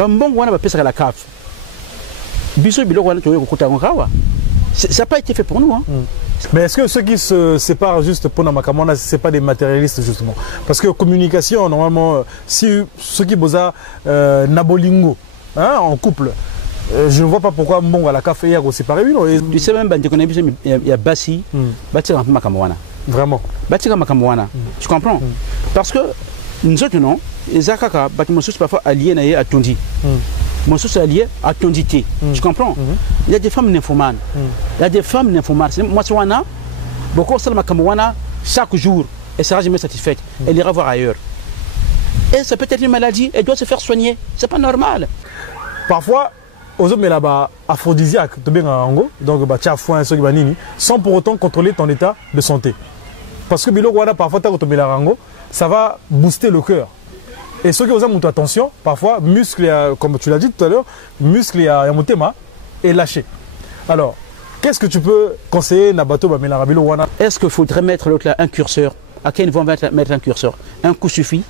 Bambong wana ba pesa la CAF. Biso biloko wana to ko kawa. Ça n'a pas été fait pour nous. Hein. Mais est-ce que ceux qui se séparent juste pour Namakamona, ce n'est pas des matérialistes justement? Parce que communication, normalement, si ceux qui bossent Nabolingo hein, en couple, je ne vois pas pourquoi Mbongo à la café hier aussi séparé. Tu sais même, il y a Bassi, Bati Makamwana. Vraiment? Bati Makamwana. Tu comprends? Parce que nous autres, non, les Akaka, Bati Moussous, parfois alliés à Tondi. Moussous allié à Tondité. Tu comprends? Il y a des femmes nymphomanes. Il y a des femmes nymphomanes. Moi, si on a beaucoup de Makamwana, chaque jour, elle sera jamais satisfaite. Elle ira voir ailleurs. Et ça peut être une maladie, elle doit se faire soigner. C'est pas normal. Parfois, aux hommes, là-bas, aphrodisiaque, donc, sans pour autant contrôler ton état de santé. Parce que parfois, ça va booster le cœur. Et ceux qui ont attention, parfois, muscle, comme tu l'as dit tout à l'heure, muscle et motema est lâché. Alors, qu'est-ce que tu peux conseiller Nabato Bamelarabilo Wana? Est-ce qu'il faudrait mettre l'autre là un curseur? À quel niveau on va mettre un curseur? Un coup suffit?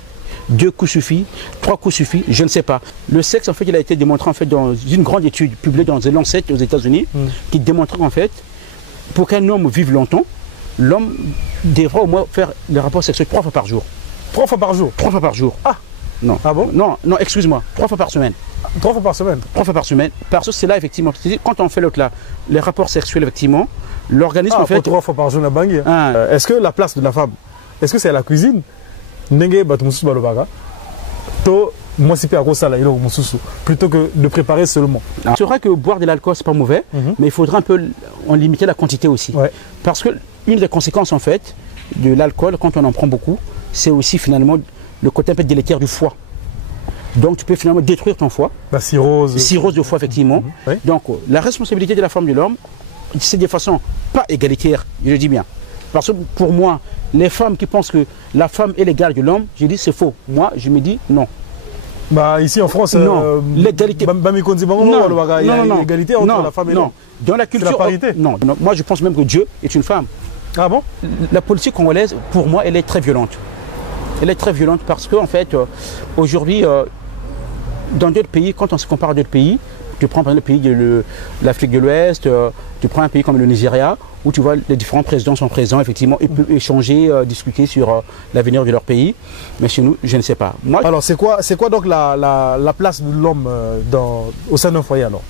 2 coups suffit? 3 coups suffit? Je ne sais pas. Le sexe, en fait, il a été démontré en fait dans une grande étude publiée dans The Lancet aux États-Unis, qui démontre qu'en fait, pour qu'un homme vive longtemps, l'homme devra au moins faire le rapport sexuel 3 fois par jour. 3 fois par jour? 3 fois par jour. Ah! Non. Ah bon? Non, non, excuse-moi, 3 fois par semaine. 3 fois par semaine? 3 fois par semaine. Parce que c'est là, effectivement, quand on fait l'autre là, les rapports sexuels, effectivement, l'organisme en fait. 3 fois par jour, est-ce que la place de la femme, est-ce que c'est à la cuisine? Plutôt que de préparer seulement. C'est vrai que boire de l'alcool, c'est pas mauvais, mais il faudra un peu en limiter la quantité aussi. Ouais. Parce que une des conséquences, en fait, de l'alcool, quand on en prend beaucoup, c'est aussi finalement le côté un peu délétère du foie. Donc tu peux finalement détruire ton foie. La cirrhose. Cirrhose de foie, effectivement. Oui. Donc la responsabilité de la femme et de l'homme, c'est de façon pas égalitaire, je le dis bien. Parce que pour moi, les femmes qui pensent que la femme est l'égale de l'homme, je dis c'est faux. Moi, je me dis non. Bah, ici en France, l'égalité. Il y a une égalité entre la femme et l'homme. Dans la culture, la parité. Non, moi je pense même que Dieu est une femme. Ah bon? La politique congolaise, pour moi, elle est très violente. Elle est très violente parce qu'en fait, aujourd'hui, dans d'autres pays, quand on se compare à d'autres pays, tu prends par exemple le pays de l'Afrique de l'Ouest, tu prends un pays comme le Nigeria, où tu vois les différents présidents sont présents, effectivement, et peuvent échanger, discuter sur l'avenir de leur pays. Mais chez nous, je ne sais pas. Moi, alors, c'est quoi donc la place de l'homme au sein d'un foyer alors?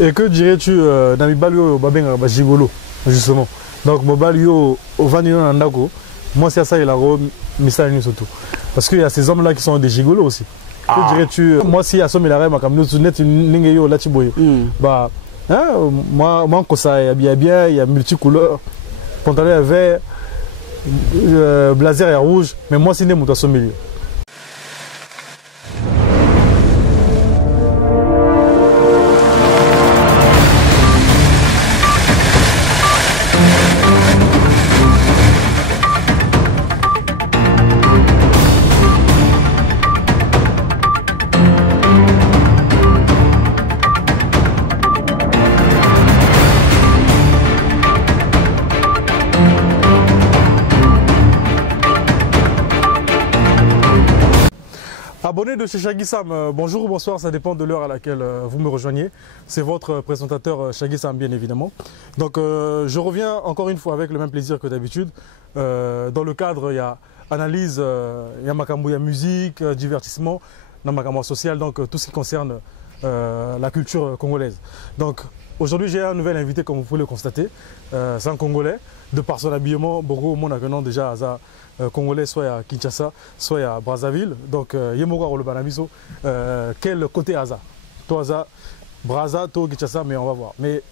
Et que dirais-tu Namibalio Babenga Bajigolo, justement? Donc, Mobalio au Vanillon Nandako, moi c'est ça, il a mis surtout. Parce qu'il y a ces hommes-là qui sont des gigolos aussi. Que dirais-tu? Moi, si Assom il a réellement comme nous, net une ligne là, bah, moi, quand ça, il y a bien, il y a multicouleurs, pantalon vert, blazer est rouge, mais moi, c'est né mon tasson milieu. Abonné de chez Shaggy Sam, bonjour ou bonsoir, ça dépend de l'heure à laquelle vous me rejoignez. C'est votre présentateur Shaggy Sam, bien évidemment. Donc je reviens encore une fois avec le même plaisir que d'habitude. Dans le cadre, il y a analyse, il y a makambo, il y a musique, divertissement, dans makambo social, donc tout ce qui concerne la culture congolaise. Donc aujourd'hui, j'ai un nouvel invité, comme vous pouvez le constater. C'est un Congolais, de par son habillement, beaucoup au monde a déjà Congolais, soit à Kinshasa, soit à Brazzaville. Donc, Yemogwa Olobanabiso, quel côté Aza? Toi, Aza, Brazza, toi, Kinshasa, mais on va voir. Mais,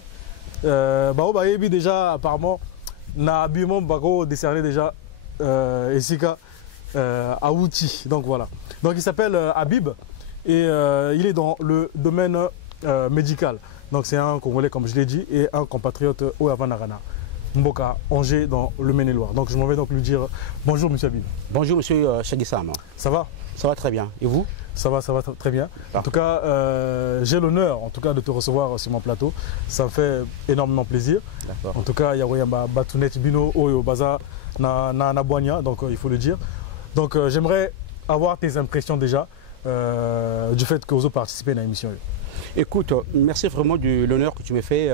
Bao Bayebi, déjà, apparemment, n'a habillement Bago décerné déjà Esika à Outi. Donc, voilà. Donc, il s'appelle Habib et il est dans le domaine médical. Donc, c'est un Congolais, comme je l'ai dit, et un compatriote au Havanarana. Mboka, Angers, dans le Maine-et-Loire. Donc je m'en vais donc lui dire bonjour monsieur Habib. Bonjour monsieur Shaggy Sam. Ça va? Ça va très bien. Et vous? Ça va très bien. En tout cas, j'ai l'honneur de te recevoir sur mon plateau. Ça me fait énormément plaisir. En tout cas, il y a Batounet Bino Oyo Baza na Boigna, donc il faut le dire. Donc j'aimerais avoir tes impressions déjà du fait que vous participez à l'émission? Écoute, merci vraiment de l'honneur que tu me fais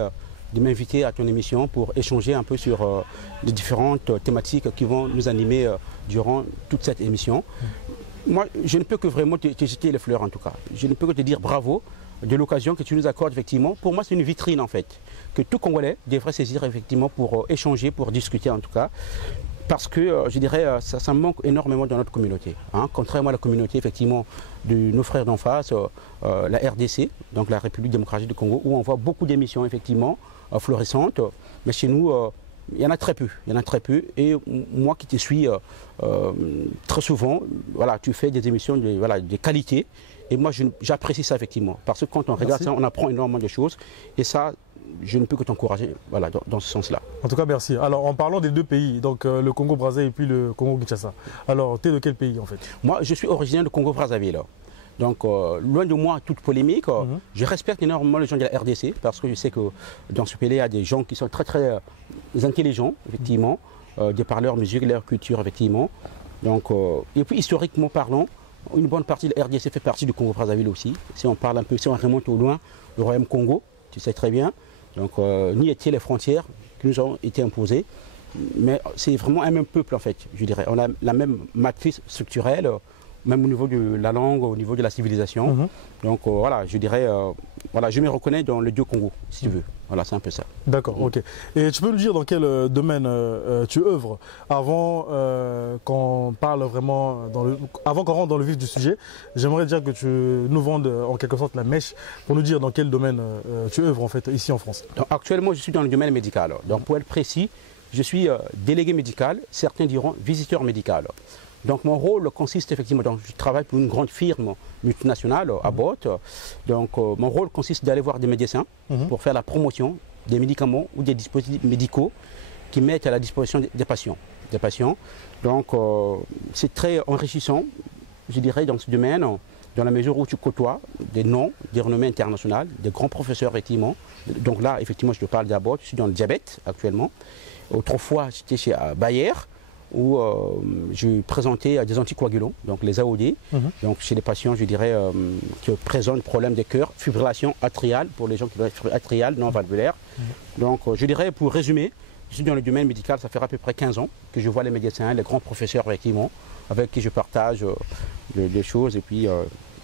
de m'inviter à ton émission pour échanger un peu sur les différentes thématiques qui vont nous animer durant toute cette émission. Moi, je ne peux que vraiment te jeter les fleurs en tout cas. Je ne peux que te dire bravo de l'occasion que tu nous accordes effectivement. Pour moi, c'est une vitrine en fait, que tout Congolais devrait saisir effectivement pour échanger, pour discuter en tout cas. Parce que je dirais ça manque énormément dans notre communauté. Hein. Contrairement à la communauté effectivement de nos frères d'en face, la RDC, donc la République démocratique du Congo, où on voit beaucoup d'émissions effectivement florissantes. Mais chez nous, il y en a très peu. Il y en a très peu. Et moi qui te suis très souvent, voilà, tu fais des émissions de qualité. Et moi, j'apprécie ça effectivement. Parce que quand on regarde ça, on apprend énormément de choses. Et ça, je ne peux que t'encourager voilà, dans ce sens-là. En tout cas, merci. Alors, en parlant des deux pays, donc le Congo-Brazzaville et puis le Congo-Kinshasa, alors, tu es de quel pays en fait? Moi, je suis originaire de Congo-Brazzaville. Donc, loin de moi toute polémique, je respecte énormément les gens de la RDC parce que je sais que dans ce pays, il y a des gens qui sont très, très intelligents, effectivement, de par leur musique, leur culture, effectivement. Donc, et puis, historiquement parlant, une bonne partie de la RDC fait partie du Congo-Brazzaville aussi. Si on parle un peu, si on remonte au loin, le Royaume Congo, tu sais très bien. Donc, n'y étaient les frontières qui nous ont été imposées. Mais c'est vraiment un même peuple, en fait, je dirais. On a la même matrice structurelle, même au niveau de la langue, au niveau de la civilisation. Donc, voilà, je dirais, voilà, je me reconnais dans le Dieu Congo, si tu veux. Voilà, c'est un peu ça. D'accord, ok. Et tu peux nous dire dans quel domaine tu œuvres avant qu'on parle vraiment, avant qu'on rentre dans le vif du sujet. J'aimerais dire que tu nous vendes en quelque sorte la mèche pour nous dire dans quel domaine tu œuvres en fait ici en France. Donc, actuellement, je suis dans le domaine médical. Donc pour être précis, je suis délégué médical, certains diront visiteur médical. Donc mon rôle consiste effectivement, donc je travaille pour une grande firme multinationale à Botte. Donc mon rôle consiste d'aller voir des médecins pour faire la promotion des médicaments ou des dispositifs médicaux qui mettent à la disposition des patients. Donc c'est très enrichissant, je dirais, dans ce domaine, dans la mesure où tu côtoies des noms, des renommées internationales, des grands professeurs effectivement. Donc là, effectivement, je te parle d'abord, je suis dans le diabète actuellement. Autrefois, j'étais chez Bayer, où je présentais des anticoagulants, donc les AOD, donc chez les patients, je dirais, qui présentent problème de cœur, fibrillation atriale, pour les gens qui doivent être atriale, non valvulaire. Donc je dirais, pour résumer, je suis dans le domaine médical, ça fait à peu près 15 ans que je vois les médecins, les grands professeurs, effectivement, avec qui je partage des choses, et puis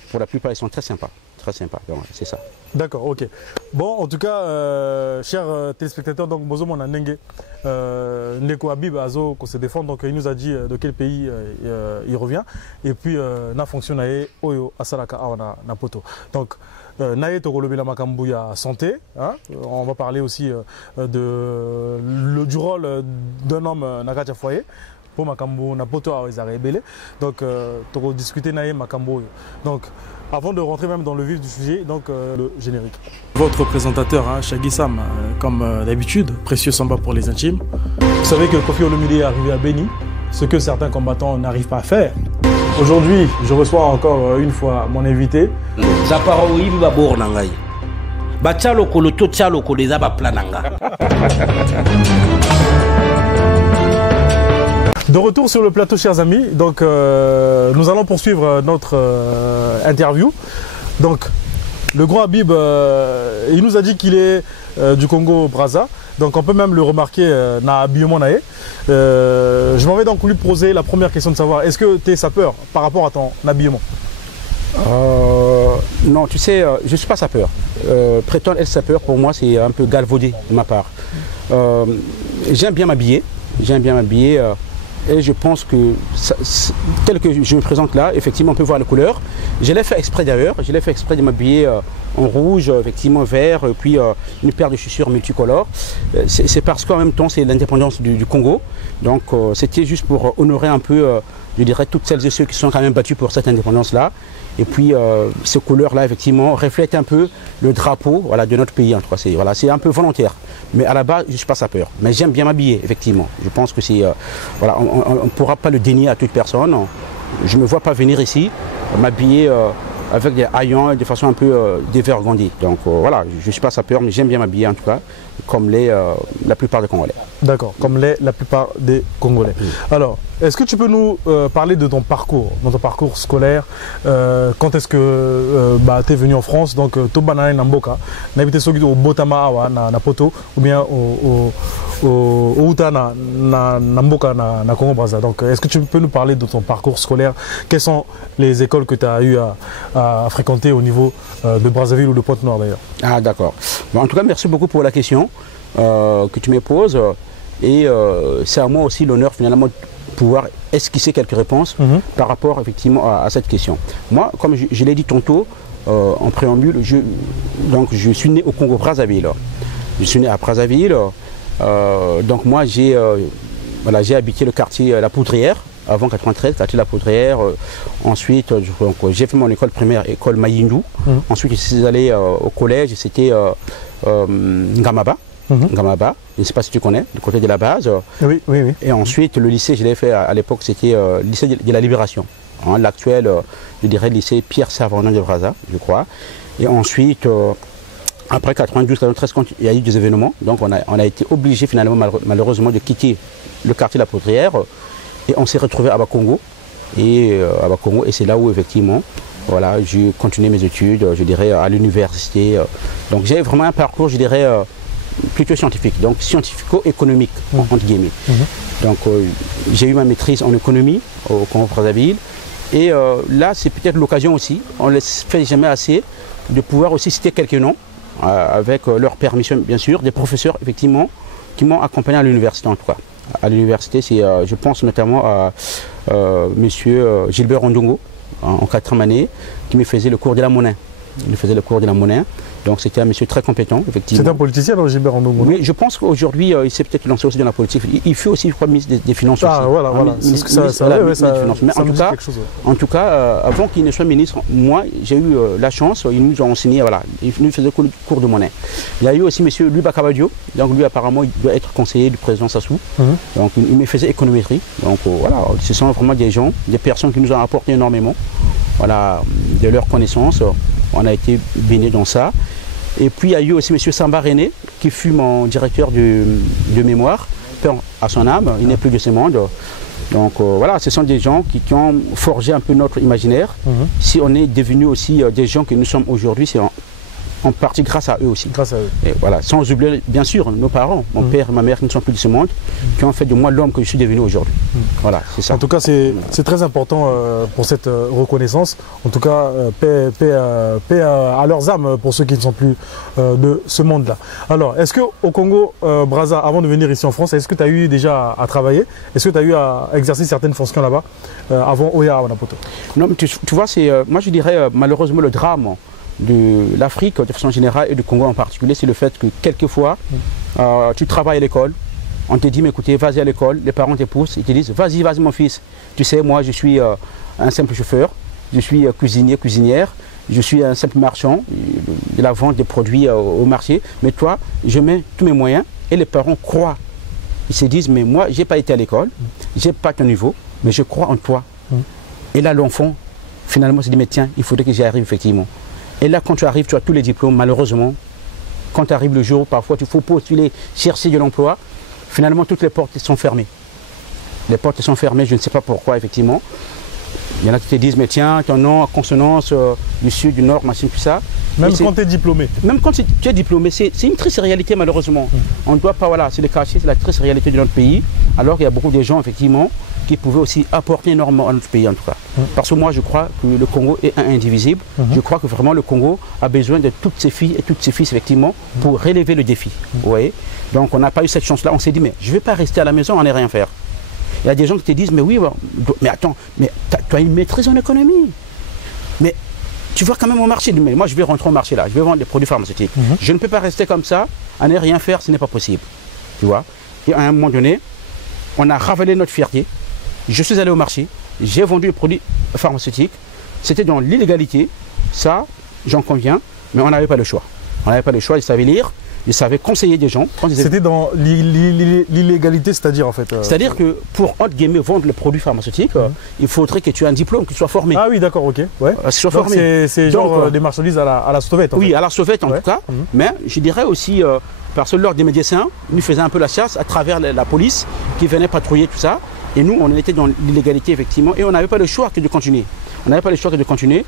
pour la plupart, ils sont très sympas. Très sympa, c'est ça. D'accord, ok. Bon, en tout cas, chers téléspectateurs, donc Bozo Monanenge, Ndeko Habib Azo, qu'on se défend, donc il nous a dit de quel pays il revient. Et puis, na fonction nae Oyo Asalaka Awana Napoto. Donc, nae Togolobela Makambuya santé. Hein, on va parler aussi du rôle d'un homme Nagacha foyer. Pour Makambo Napoto à Rebelle. Donc, pour discuter nae Makambo. Donc, avant de rentrer même dans le vif du sujet, donc le générique. Votre présentateur, hein, Shaggy Sam, comme d'habitude, précieux samba pour les intimes. Vous savez que Kofi Olomide est arrivé à Beni, ce que certains combattants n'arrivent pas à faire. Aujourd'hui, je reçois encore une fois mon invité. De retour sur le plateau, chers amis, donc nous allons poursuivre notre interview. Donc, le grand Habib, il nous a dit qu'il est du Congo-Brazza, donc on peut même le remarquer na habillement nae. Je m'en vais donc lui poser la première question de savoir, est-ce que tu es sapeur par rapport à ton habillement? Non, tu sais, je ne suis pas sapeur. Prétendre être sapeur, pour moi, c'est un peu galvaudé de ma part. J'aime bien m'habiller, et je pense que, tel que je me présente là, effectivement, on peut voir les couleurs. Je l'ai fait exprès d'ailleurs, je l'ai fait exprès de m'habiller en rouge, effectivement vert, puis une paire de chaussures multicolores. C'est parce qu'en même temps, c'est l'indépendance du Congo. Donc, c'était juste pour honorer un peu, je dirais, toutes celles et ceux qui sont quand même battus pour cette indépendance-là. Et puis, ces couleurs-là, effectivement, reflètent un peu le drapeau, voilà, de notre pays. En tout cas, c'est un peu volontaire. Mais à la base, je ne suis pas sapeur. Mais j'aime bien m'habiller, effectivement. Je pense que c'est... voilà, on ne pourra pas le dénier à toute personne. Je ne me vois pas venir ici m'habiller avec des haillons de façon un peu dévergondée. Donc voilà, je ne suis pas sapeur, mais j'aime bien m'habiller en tout cas, comme la plupart des Congolais. D'accord, comme la plupart des Congolais. Alors, est-ce que tu peux nous parler de ton parcours scolaire? Quand est-ce que tu es venu en France? Donc, tu es Namboka, tu habité au Botama, na Poto, ou bien au Outa, na Namboka, na Congo Brazza. Donc, est-ce que tu peux nous parler de ton parcours scolaire? Quelles sont les écoles que tu as eu à fréquenter au niveau de Brazzaville ou de Pointe-Noire d'ailleurs? Ah, d'accord. Bon, en tout cas, merci beaucoup pour la question que tu me poses. Et c'est à moi aussi l'honneur finalement de pouvoir esquisser quelques réponses par rapport effectivement à cette question. Moi, comme je l'ai dit tantôt en préambule, je suis né au Congo Brazzaville. Je suis né à Brazzaville. Donc moi j'ai habité le quartier La Poudrière avant 93, quartier La Poudrière. Ensuite j'ai fait mon école primaire, école Mayindou. Ensuite je suis allé au collège, c'était Ngamaba. Ngamaba, je ne sais pas si tu connais, du côté de la base. Oui. Et ensuite le lycée, je l'ai fait à l'époque, c'était le lycée de la Libération. Hein, l'actuel, je dirais, lycée Pierre Servandin de Brazza, je crois. Et ensuite, après 92-93, quand il y a eu des événements, donc on a été obligé finalement malheureusement de quitter le quartier de La Poudrière et on s'est retrouvé à Bakongo. Et c'est là où effectivement, voilà, j'ai continué mes études, je dirais, à l'université. Donc j'ai vraiment un parcours, je dirais, plutôt scientifique, donc scientifico-économique, entre guillemets. Donc j'ai eu ma maîtrise en économie au Congo Brazzaville. Et là, c'est peut-être l'occasion aussi, on ne fait jamais assez, de pouvoir aussi citer quelques noms, avec leur permission bien sûr, des professeurs effectivement, qui m'ont accompagné à l'université en tout cas. À l'université, je pense notamment à monsieur Gilbert Ondongo, en 4e année, qui me faisait le cours de la monnaie. Il faisait le cours de la monnaie. Donc c'était un monsieur très compétent, effectivement. C'est un politicien, alors, Gilbert Ondongo? Oui, je pense qu'aujourd'hui, il s'est peut-être lancé aussi dans la politique. Il fait aussi, je crois, ministre des Finances aussi. Voilà. C'est ce que ça Mais en tout cas, avant qu'il ne soit ministre, moi, j'ai eu la chance, il nous a enseigné, voilà, il nous faisait cours de monnaie. Il y a eu aussi monsieur Louis Bakabadio, donc lui, apparemment, il doit être conseiller du président Sassou. Donc il me faisait économétrie. Donc voilà, ce sont vraiment des gens, des personnes qui nous ont apporté énormément, voilà, de leurs connaissances. On a été baigné dans ça. Et puis il y a eu aussi M. Samba René, qui fut mon directeur de mémoire, à son âme, il n'est plus de ce monde. Donc voilà, ce sont des gens qui ont forgé un peu notre imaginaire. Si on est devenu aussi des gens que nous sommes aujourd'hui, c'est en partie grâce à eux aussi. Grâce à eux. Et voilà, sans oublier bien sûr nos parents, mon père et ma mère qui ne sont plus de ce monde, qui ont fait de moi l'homme que je suis devenu aujourd'hui. Voilà, c'est ça. En tout cas, c'est très important pour cette reconnaissance. En tout cas, paix à leurs âmes pour ceux qui ne sont plus de ce monde-là. Alors, est-ce qu'au Congo Brazza, avant de venir ici en France, est-ce que tu as eu déjà à travailler? Est-ce que tu as eu à exercer certaines fonctions là-bas avant Oya Wanapoto? Non, mais tu vois, moi je dirais malheureusement le drame de l'Afrique de façon générale et du Congo en particulier, c'est le fait que quelquefois tu travailles à l'école, on te dit mais écoutez, vas-y à l'école, les parents te poussent, ils te disent vas-y mon fils, tu sais moi je suis un simple chauffeur, je suis cuisinière, je suis un simple marchand de la vente des produits au marché, mais toi je mets tous mes moyens et les parents croient, ils se disent mais moi j'ai pas été à l'école, j'ai pas ton niveau, mais je crois en toi. Et là l'enfant finalement se dit mais tiens, il faudrait que j'y arrive effectivement. Et là, quand tu arrives, tu as tous les diplômes, malheureusement. Quand tu arrives le jour, parfois, il faut postuler, chercher de l'emploi. Finalement, toutes les portes sont fermées. Les portes sont fermées, je ne sais pas pourquoi, effectivement. Il y en a qui te disent, mais tiens, ton nom, consonance, du sud, du nord, machin, tout ça. Même quand tu es diplômé. Même quand tu es diplômé, c'est une triste réalité, malheureusement. On ne doit pas, voilà, se le cacher, c'est la triste réalité de notre pays. Alors qu'il y a beaucoup de gens, effectivement, qui pouvaient aussi apporter énormément à notre pays, en tout cas. Parce que moi, je crois que le Congo est indivisible. Je crois que vraiment le Congo a besoin de toutes ses filles et tous ses fils, effectivement, pour relever le défi. Vous voyez? Donc, on n'a pas eu cette chance-là. On s'est dit, mais je ne vais pas rester à la maison, on n'est rien faire. Il y a des gens qui te disent, mais oui, mais attends, mais tu as une maîtrise en économie. Mais tu vois quand même au marché. Mais moi, je vais rentrer au marché là, je vais vendre des produits pharmaceutiques. Je ne peux pas rester comme ça, à ne rien faire, ce n'est pas possible. Tu vois? Et à un moment donné, on a ravalé notre fierté. Je suis allé au marché, j'ai vendu des produits pharmaceutiques. C'était dans l'illégalité, ça, j'en conviens, mais on n'avait pas le choix. On n'avait pas le choix, ils savaient lire. Ils savaient conseiller des gens. C'était dans l'illégalité, c'est-à-dire en fait C'est-à-dire que pour, entre guillemets, vendre les produits pharmaceutiques, il faudrait que tu aies un diplôme, que tu sois formé. Ah oui, d'accord, ok. Ouais. C'est genre des marchandises à la sauvette. Oui, à la sauvette en tout cas. Mais je dirais aussi, parce que l'ordre des médecins nous faisait un peu la chasse à travers la police qui venait patrouiller tout ça. Et nous, on était dans l'illégalité, effectivement, et on n'avait pas le choix que de continuer. On n'avait pas le choix que de continuer.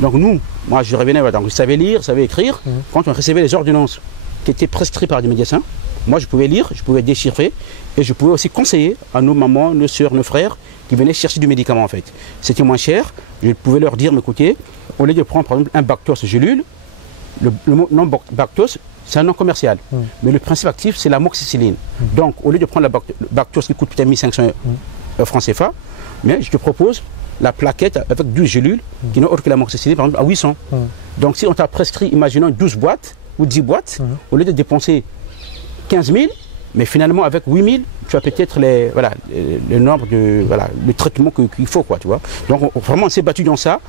Donc nous, moi je revenais, donc je savais lire, je savais écrire. Quand on recevait les ordonnances qui étaient prescrites par des médecins, moi je pouvais lire, je pouvais déchiffrer, et je pouvais aussi conseiller à nos mamans, nos soeurs, nos frères qui venaient chercher du médicament en fait. C'était moins cher, je pouvais leur dire, mais écoutez, au lieu de prendre par exemple un Bactos gélule, le nom Bactos, c'est un nom commercial, mais le principe actif c'est l'amoxicilline. Donc au lieu de prendre la Bactos qui coûte peut-être 1500 francs CFA, mais je te propose la plaquette avec 12 gélules qui n'ont autre que l'amoxicilline par exemple à 800. Donc si on t'a prescrit, imaginons 12 boîtes ou 10 boîtes, au lieu de dépenser 15 000, mais finalement avec 8 000, tu as peut-être le nombre de le traitement qu'il faut, quoi, tu vois. Donc vraiment on s'est battu dans ça.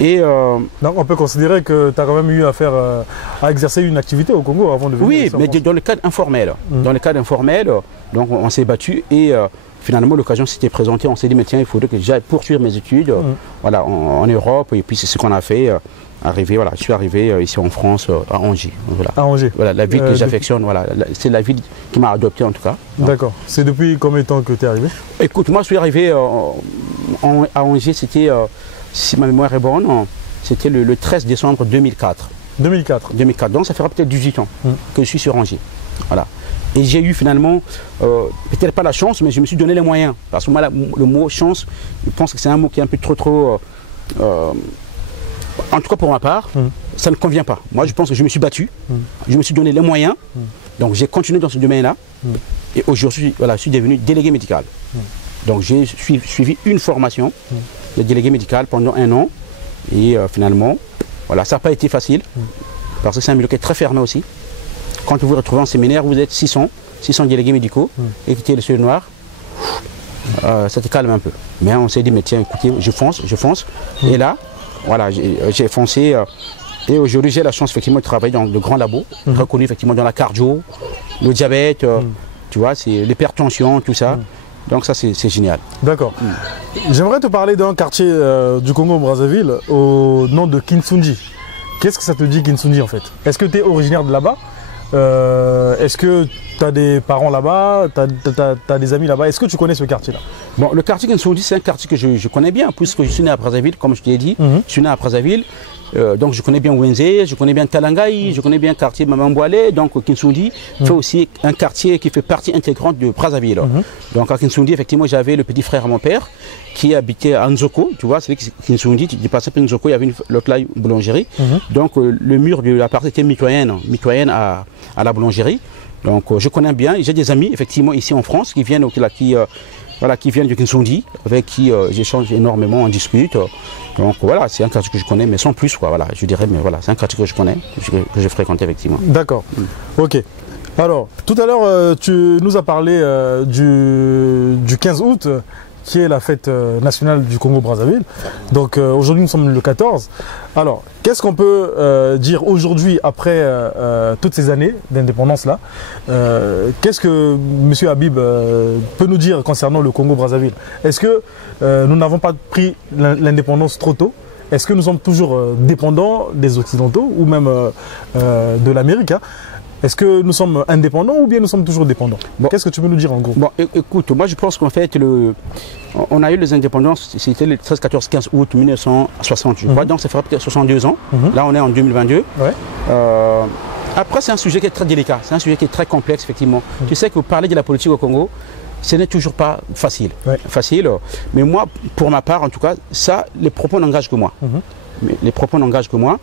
Et donc on peut considérer que tu as quand même eu à exercer une activité au Congo avant de venir. Oui, mais dans le cadre informel. Dans le cadre informel, donc on s'est battu et finalement l'occasion s'était présentée. On s'est dit mais tiens, il faudrait que j'aille poursuivre mes études voilà, en Europe, et puis c'est ce qu'on a fait. Je suis arrivé ici en France, à Angers. Voilà. À Angers. Voilà, la ville que j'affectionne, voilà, c'est la ville qui m'a adopté en tout cas. D'accord. C'est depuis combien de temps que tu es arrivé? Écoute, moi je suis arrivé à Angers, c'était, si ma mémoire est bonne, c'était le 13 décembre 2004. 2004, donc ça fera peut-être 18 ans que je suis sur Angers. Voilà. Et j'ai eu finalement, peut-être pas la chance, mais je me suis donné les moyens. Parce que moi, le mot chance, je pense que c'est un mot qui est un peu trop... en tout cas pour ma part, ça ne convient pas. Moi je pense que je me suis battu, je me suis donné les moyens, donc j'ai continué dans ce domaine-là, et aujourd'hui voilà, je suis devenu délégué médical. Donc j'ai suivi une formation de délégué médical pendant 1 an, et finalement, voilà, ça n'a pas été facile, parce que c'est un milieu qui est très fermé aussi. Quand vous vous retrouvez en séminaire, vous êtes 600 délégués médicaux, et quittez le ciel noir, ça te calme un peu. Mais on s'est dit, mais tiens, écoutez, je fonce, et là, voilà, j'ai foncé et aujourd'hui j'ai la chance effectivement de travailler dans de grands labos, reconnus effectivement dans la cardio, le diabète, tu vois, c'est l'hypertension, tout ça. Donc ça c'est génial. D'accord. J'aimerais te parler d'un quartier du Congo-Brazzaville au nom de Kinsundi. Qu'est-ce que ça te dit Kinsundi en fait? Est-ce que tu es originaire de là-bas? Est-ce que tu as des parents là-bas, tu as des amis là-bas? Est-ce que tu connais ce quartier-là? Bon, le quartier Kinsundi, c'est un quartier que je connais bien, puisque je suis né à Brazzaville, comme je t'ai dit. Je suis né à Brazzaville, donc je connais bien Wenze, je connais bien Talangaï, je connais bien le quartier Mamambouale. Donc Kinsundi fait aussi un quartier qui fait partie intégrante de Brazzaville. Donc à Kinsundi, effectivement, j'avais le petit frère à mon père qui habitait à Nzoko, tu vois, c'est Kinsundi, tu passais par Nzoko, il y avait une boulangerie. Donc le mur de la partie était mitoyenne à la boulangerie. Donc je connais bien, j'ai des amis effectivement ici en France qui viennent, qui viennent du Kinsundi, avec qui j'échange énormément, on discute. Donc voilà, c'est un quartier que je connais, mais sans plus, quoi, voilà, je dirais, mais voilà, c'est un quartier que je connais, que je fréquente effectivement. D'accord, ok. Alors, tout à l'heure, tu nous as parlé du 15 août, qui est la fête nationale du Congo-Brazzaville. Donc aujourd'hui, nous sommes le 14. Alors, qu'est-ce qu'on peut dire aujourd'hui, après toutes ces années d'indépendance-là? Qu'est-ce que M. Habib peut nous dire concernant le Congo-Brazzaville? Est-ce que nous n'avons pas pris l'indépendance trop tôt? Est-ce que nous sommes toujours dépendants des Occidentaux ou même de l'Amérique, hein? Est-ce que nous sommes indépendants ou bien nous sommes toujours dépendants? Bon. Qu'est-ce que tu peux nous dire en gros? Bon, écoute, moi je pense qu'en fait, on a eu les indépendances, c'était le 13, 14, 15 août 1960, je crois, donc ça fera peut-être 62 ans. Là, on est en 2022. Ouais. Après, c'est un sujet qui est très délicat, c'est un sujet qui est très complexe, effectivement. Tu sais que parler de la politique au Congo, ce n'est toujours pas facile. Ouais. Mais moi, pour ma part, en tout cas, ça, les propos n'engagent que moi. Les propos n'engagent que moi.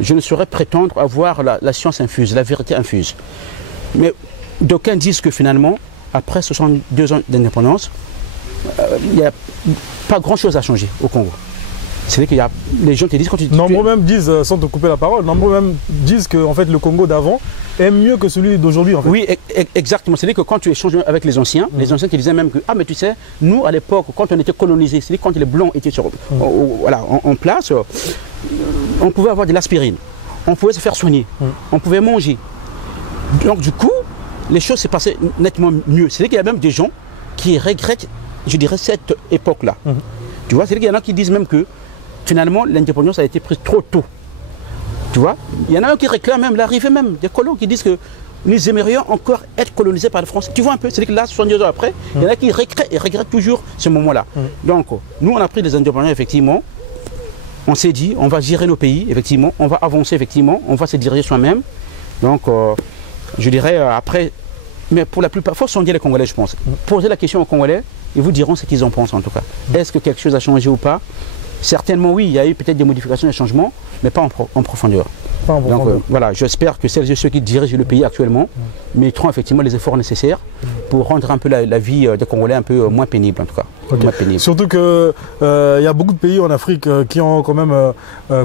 Je ne saurais prétendre avoir la science infuse, la vérité infuse. Mais d'aucuns disent que finalement, après 62 ans d'indépendance, il n'y a pas grand-chose à changer au Congo. C'est-à-dire qu'il y a les gens qui disent quand tu... Nombreux même disent, sans te couper la parole, nombreux même disent que en fait, le Congo d'avant est mieux que celui d'aujourd'hui. En fait. Oui, exactement. C'est-à-dire que quand tu échanges avec les anciens qui disaient même que, ah mais tu sais, nous à l'époque, quand on était colonisés, c'est-à-dire quand les Blancs étaient en place, on pouvait avoir de l'aspirine, on pouvait se faire soigner, on pouvait manger. Donc du coup, les choses s'est passées nettement mieux. C'est-à-dire qu'il y a même des gens qui regrettent, je dirais, cette époque-là. Tu vois, c'est-à-dire qu'il y en a qui disent même que finalement, l'indépendance a été prise trop tôt. Tu vois, il y en a un qui réclament même l'arrivée même des colons qui disent que nous aimerions encore être colonisés par la France. Tu vois un peu, c'est-à-dire que là, 70 ans après, il y en a qui regrettent toujours ce moment-là. Donc, nous, on a pris des indépendances, effectivement. On s'est dit, on va gérer nos pays, effectivement. On va avancer, effectivement. On va se diriger soi-même. Donc, je dirais, après, mais pour la plupart, il faut sonder les Congolais, je pense. Posez la question aux Congolais, ils vous diront ce qu'ils en pensent, en tout cas. Est-ce que quelque chose a changé ou pas? Certainement, oui, il y a eu peut-être des modifications, des changements, mais pas en profondeur. Donc voilà, j'espère que celles et ceux qui dirigent le pays actuellement mettront effectivement les efforts nécessaires pour rendre un peu la vie des Congolais un peu moins pénible en tout cas. Moins pénible. Surtout qu'il y a beaucoup de pays en Afrique qui ont quand même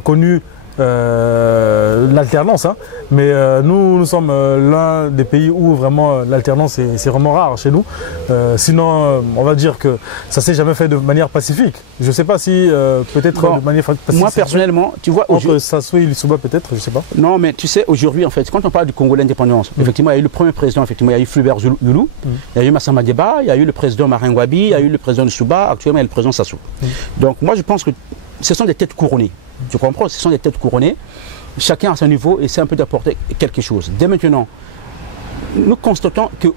connu l'alternance, hein. Mais nous sommes l'un des pays où vraiment l'alternance c'est vraiment rare chez nous. Sinon, on va dire que ça s'est jamais fait de manière pacifique. Je ne sais pas si peut-être de manière pacifique. Moi personnellement, tu vois, entre Sassou et Lissouba peut-être, je ne sais pas. Non, mais tu sais, aujourd'hui en fait, quand on parle du Congo l'indépendance, effectivement, il y a eu le premier président, effectivement, il y a eu Fulbert Youlou, il y a eu Massamba Deba, il y a eu le président Marin Ngouabi, il y a eu le président Lissouba, actuellement il y a le président Sassou. Donc moi je pense que ce sont des têtes couronnées. Tu comprends? Ce sont des têtes couronnées. Chacun à son niveau essaie un peu d'apporter quelque chose. Dès maintenant, nous constatons que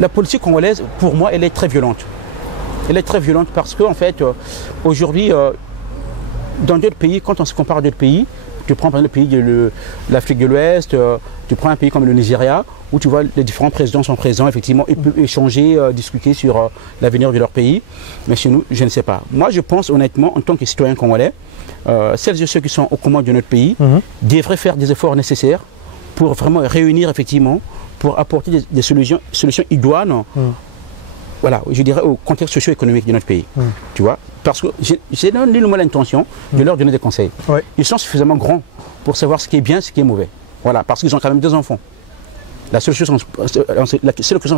la politique congolaise, pour moi, elle est très violente. Elle est très violente parce qu'en fait, aujourd'hui, dans d'autres pays, quand on se compare à d'autres pays, tu prends par exemple le pays de l'Afrique de l'Ouest, tu prends un pays comme le Nigeria, où tu vois les différents présidents sont présents, effectivement, ils peuvent échanger, discuter sur l'avenir de leur pays. Mais chez nous, je ne sais pas. Moi, je pense honnêtement, en tant que citoyen congolais, celles et ceux qui sont aux commandes de notre pays devraient faire des efforts nécessaires pour vraiment réunir, effectivement, pour apporter des solutions idoines, voilà, je dirais au contexte socio-économique de notre pays. Tu vois, parce que j'ai nullement l'intention de leur donner des conseils. Ils sont suffisamment grands pour savoir ce qui est bien, ce qui est mauvais. Voilà, parce qu'ils ont quand même 2 enfants. La seule question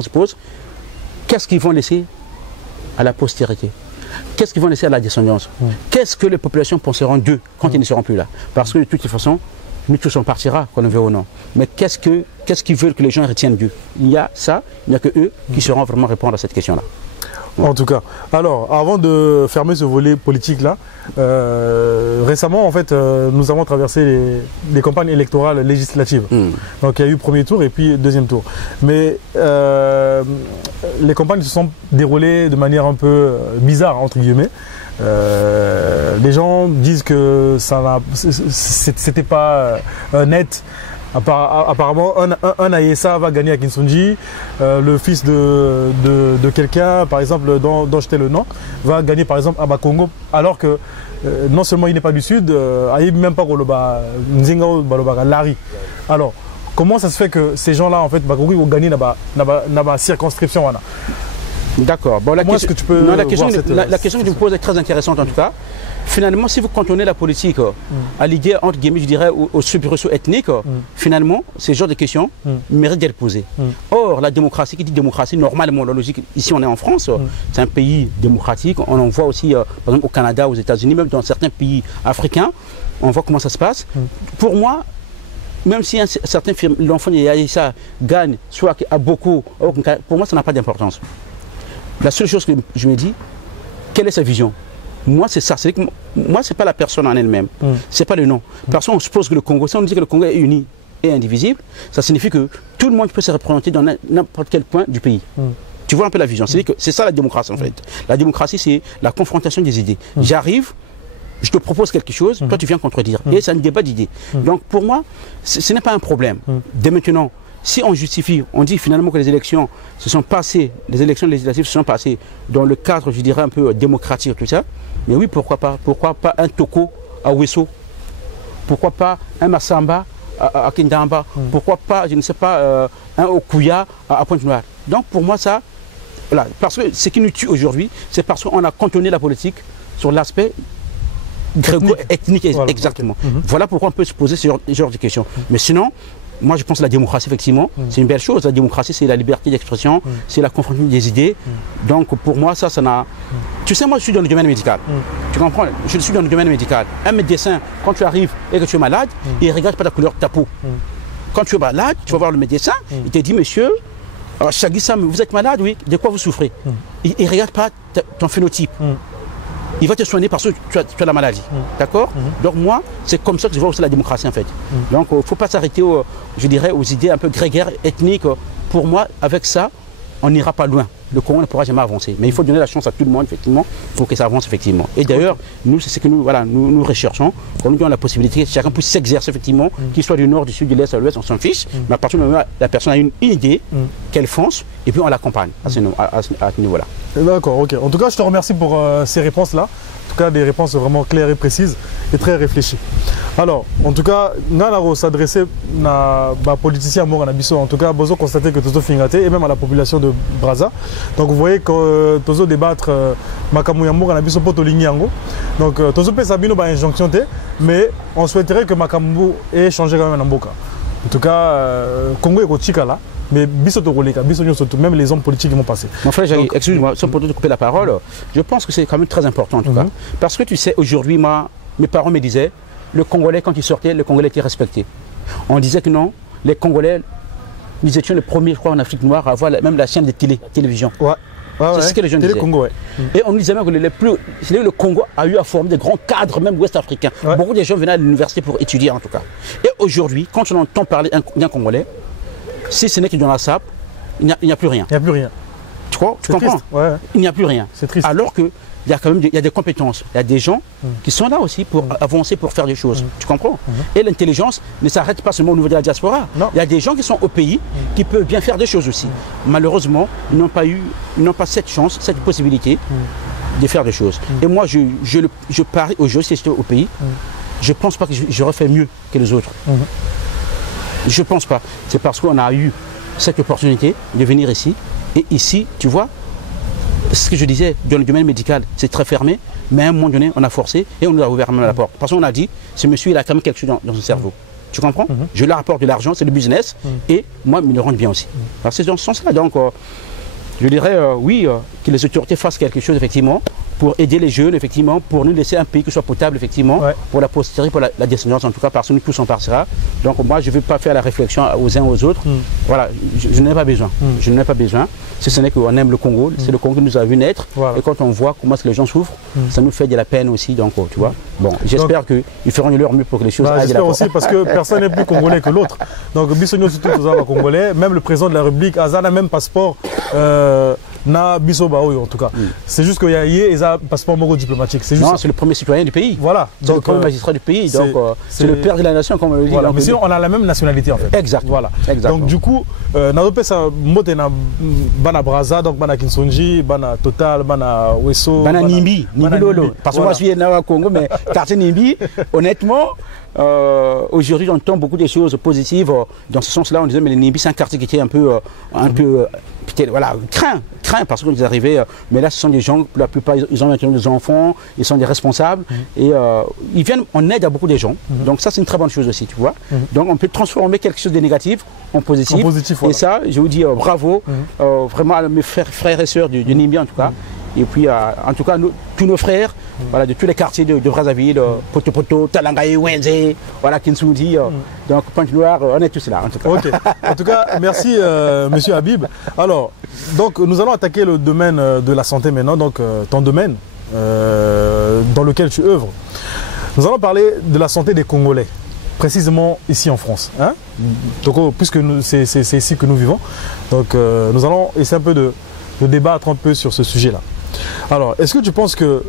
se pose, qu'est-ce qu'ils vont laisser à la postérité? Qu'est-ce qu'ils vont laisser à la descendance? Qu'est-ce que les populations penseront d'eux quand ils ne seront plus là? Parce que de toute façon, nous tous on partira, qu'on le veut ou non. Mais qu'est-ce qu'ils veulent que les gens retiennent d'eux? Il y a ça, il n'y a que eux qui sauront vraiment répondre à cette question-là. En tout cas, alors avant de fermer ce volet politique-là, récemment en fait nous avons traversé les campagnes électorales législatives. Donc il y a eu premier tour et puis deuxième tour. Mais les campagnes se sont déroulées de manière un peu bizarre entre guillemets. Les gens disent que c'était pas net. Apparemment, un Aïessa va gagner à Kinsunji, le fils de quelqu'un, par exemple, dont je t'ai le nom, va gagner par exemple à Bakongo, alors que non seulement il n'est pas du sud, il même pas Nzinga Lari. Alors, comment ça se fait que ces gens-là, en fait, Bakongo, vont gagner dans la circonscription? D'accord. Bon, la question que tu me poses est très intéressante en tout cas. Finalement, si vous cantonnez la politique à l'idée, entre guillemets, je dirais, au soubresaut ethnique, finalement, ces genres de questions méritent d'être posées. Or, la démocratie, qui dit démocratie, normalement, la logique, ici on est en France, c'est un pays démocratique. On en voit aussi, par exemple, au Canada, aux États-Unis, même dans certains pays africains, on voit comment ça se passe. Pour moi, même si certains l'enfant de Aïssa gagne, soit à beaucoup, pour moi, ça n'a pas d'importance. La seule chose que je me dis, quelle est sa vision? Moi, c'est ça. C'est que moi, ce n'est pas la personne en elle-même. Ce n'est pas le nom. Parce qu'on suppose que le Congo, si on dit que le Congo est uni et indivisible, ça signifie que tout le monde peut se représenter dans n'importe quel coin du pays. Tu vois un peu la vision. C'est ça la démocratie en fait. La démocratie, c'est la confrontation des idées. J'arrive, je te propose quelque chose, toi tu viens contredire. Et c'est un débat d'idées. Donc pour moi, ce n'est pas un problème. Dès maintenant, si on justifie, on dit finalement que les élections se sont passées, les élections législatives se sont passées dans le cadre, je dirais, un peu démocratique, tout ça, mais oui, pourquoi pas? Pourquoi pas un Toko à Ouesso? Pourquoi pas un Massamba à Kindamba? Pourquoi pas, je ne sais pas, un Okuya à Pointe-Noire? Donc pour moi, ça, voilà, parce que ce qui nous tue aujourd'hui, c'est parce qu'on a cantonné la politique sur l'aspect gréco-ethnique, exactement. Voilà pourquoi on peut se poser ce genre de questions. Mais sinon, moi, je pense que la démocratie, effectivement, c'est une belle chose. La démocratie, c'est la liberté d'expression, c'est la confrontation des idées. Donc, pour moi, ça n'a... Tu sais, moi, je suis dans le domaine médical. Tu comprends? Je suis dans le domaine médical. Un médecin, quand tu arrives et que tu es malade, il ne regarde pas la couleur de ta peau. Quand tu es malade, tu vas voir le médecin, il te dit, monsieur, Shaggy Sam, vous êtes malade, oui, de quoi vous souffrez? Il ne regarde pas ton phénotype. il va te soigner parce que tu as la maladie. D'accord? Donc moi, c'est comme ça que je vois aussi la démocratie en fait. Donc il ne faut pas s'arrêter, je dirais, aux idées un peu grégaires, ethniques. Pour moi, avec ça, on n'ira pas loin. Le Congo ne pourra jamais avancer. Mais il faut donner la chance à tout le monde, effectivement, pour que ça avance, effectivement. Et d'ailleurs, nous, c'est ce que nous, voilà, nous recherchons. Quand nous donnons la possibilité que chacun puisse s'exercer, effectivement, qu'il soit du nord, du sud, du l'est, à l'ouest, on s'en fiche. Mais à partir du moment où la personne a une idée, qu'elle fonce, et puis on l'accompagne à ce niveau-là. D'accord, ok. En tout cas, je te remercie pour ces réponses-là. En tout cas, des réponses vraiment claires et précises et très réfléchies. Alors, en tout cas, Nanaro s'adressait à politicien Mora Nabiso. En tout cas, Bozo constatait que Tozo Fingate et même à la population de Brazza. Donc, vous voyez que Tozo débattre Makamu Mora Nabiso Potolingi Yango. Donc, Tozo peut Sabino ba injonction, mais on souhaiterait que Makamu ait changé quand même en Mboka. En tout cas, Congo est au Chikala. Mais même les hommes politiques vont passer. Mon frère, excuse-moi, sans pour te couper la parole, je pense que c'est quand même très important en tout cas. Parce que tu sais, aujourd'hui, mes parents me disaient, le Congolais, quand il sortait, le Congolais était respecté. On disait que non, les Congolais, nous étions les premiers, je crois, en Afrique noire à avoir même la chaîne de télévision. Ouais. C'est ce que les gens disaient. Congo, Et on nous disait même que le Congo a eu à former des grands cadres, même ouest-africains. Beaucoup de gens venaient à l'université pour étudier en tout cas. Et aujourd'hui, quand on entend parler d'un Congolais, si ce n'est que dans la SAP, il n'y a plus rien. Il n'y a plus rien. Tu comprends? Il n'y a plus rien. C'est triste. Alors qu'il y a quand même des compétences. Il y a des gens qui sont là aussi pour avancer, pour faire des choses. Tu comprends? Et l'intelligence ne s'arrête pas seulement au niveau de la diaspora. Non. Il y a des gens qui sont au pays qui peuvent bien faire des choses aussi. Malheureusement, ils n'ont pas cette chance, cette possibilité de faire des choses. Et moi, je parie aujourd'hui, si j'étais au pays, je ne pense pas que j'aurais fait mieux que les autres. Je ne pense pas. C'est parce qu'on a eu cette opportunité de venir ici. Et ici, tu vois, ce que je disais, dans le domaine médical, c'est très fermé. Mais à un moment donné, on a forcé et on nous a ouvert même la porte. Parce qu'on a dit, ce monsieur, il a quand même quelque chose dans son cerveau. Tu comprends? Je leur apporte de l'argent, c'est le business. Et moi, il me le rend bien aussi. C'est dans ce sens-là. Donc, je dirais, oui, que les autorités fassent quelque chose, effectivement, pour aider les jeunes, effectivement, pour nous laisser un pays qui soit potable, effectivement, pour la postérité, pour la descendance, en tout cas, parce que nous tous on partira. Donc moi, je ne vais pas faire la réflexion aux uns aux autres. Voilà, je n'en ai pas besoin. Je n'en ai pas besoin. Si ce n'est qu'on aime le Congo, c'est le Congo qui nous a vu naître. Et quand on voit comment les gens souffrent, ça nous fait de la peine aussi. Donc, tu vois. Bon, j'espère qu'ils feront de leur mieux pour que les choses aillent. J'espère aussi, parce que personne n'est plus congolais que l'autre. Donc, Bissonio, surtout, tous congolais, même le président de la République, Azana, même passeport. Na Bisoba, en tout cas. C'est juste qu'il y a un passeport diplomatique. Non, c'est le premier citoyen du pays. Voilà. C'est le premier magistrat du pays. Donc, c'est le père de la nation, comme on le dit. Voilà. Mais sinon, on a la même nationalité, en fait. Exact. Voilà. Exactement. Donc, du coup, Bana Brazza, donc Bana Kinsonji, Bana Total, Bana Wesso. Bana Nimbi. Nimbi Lolo. Parce que moi, je suis né au Congo, mais quartier Nimbi, honnêtement, aujourd'hui, on entend beaucoup de choses positives. Dans ce sens-là, on disait, mais le Nimbi, c'est un quartier qui était un peu voilà, craint parce qu'on est arrivé. Mais là, ce sont des gens, la plupart, ils ont maintenant des enfants, ils sont des responsables et ils viennent en aide à beaucoup de gens. Donc ça, c'est une très bonne chose aussi, tu vois. Donc on peut transformer quelque chose de négatif en positif. Et ça, je vous dis bravo, vraiment à mes frères et sœurs du Nimbi en tout cas. Et puis, en tout cas, tous nos frères, voilà, de tous les quartiers de Brazzaville, Poto, Talangaye, Wenze, voilà, Kinsoudi, donc Pointe-Noire, on est tous là, en tout cas. Ok. En tout cas, merci, monsieur Habib. Alors, donc, nous allons attaquer le domaine de la santé maintenant, donc ton domaine dans lequel tu œuvres. Nous allons parler de la santé des Congolais, précisément ici en France. Hein? Donc, puisque c'est ici que nous vivons, donc nous allons essayer un peu de débattre un peu sur ce sujet-là. Alors, est-ce que tu penses que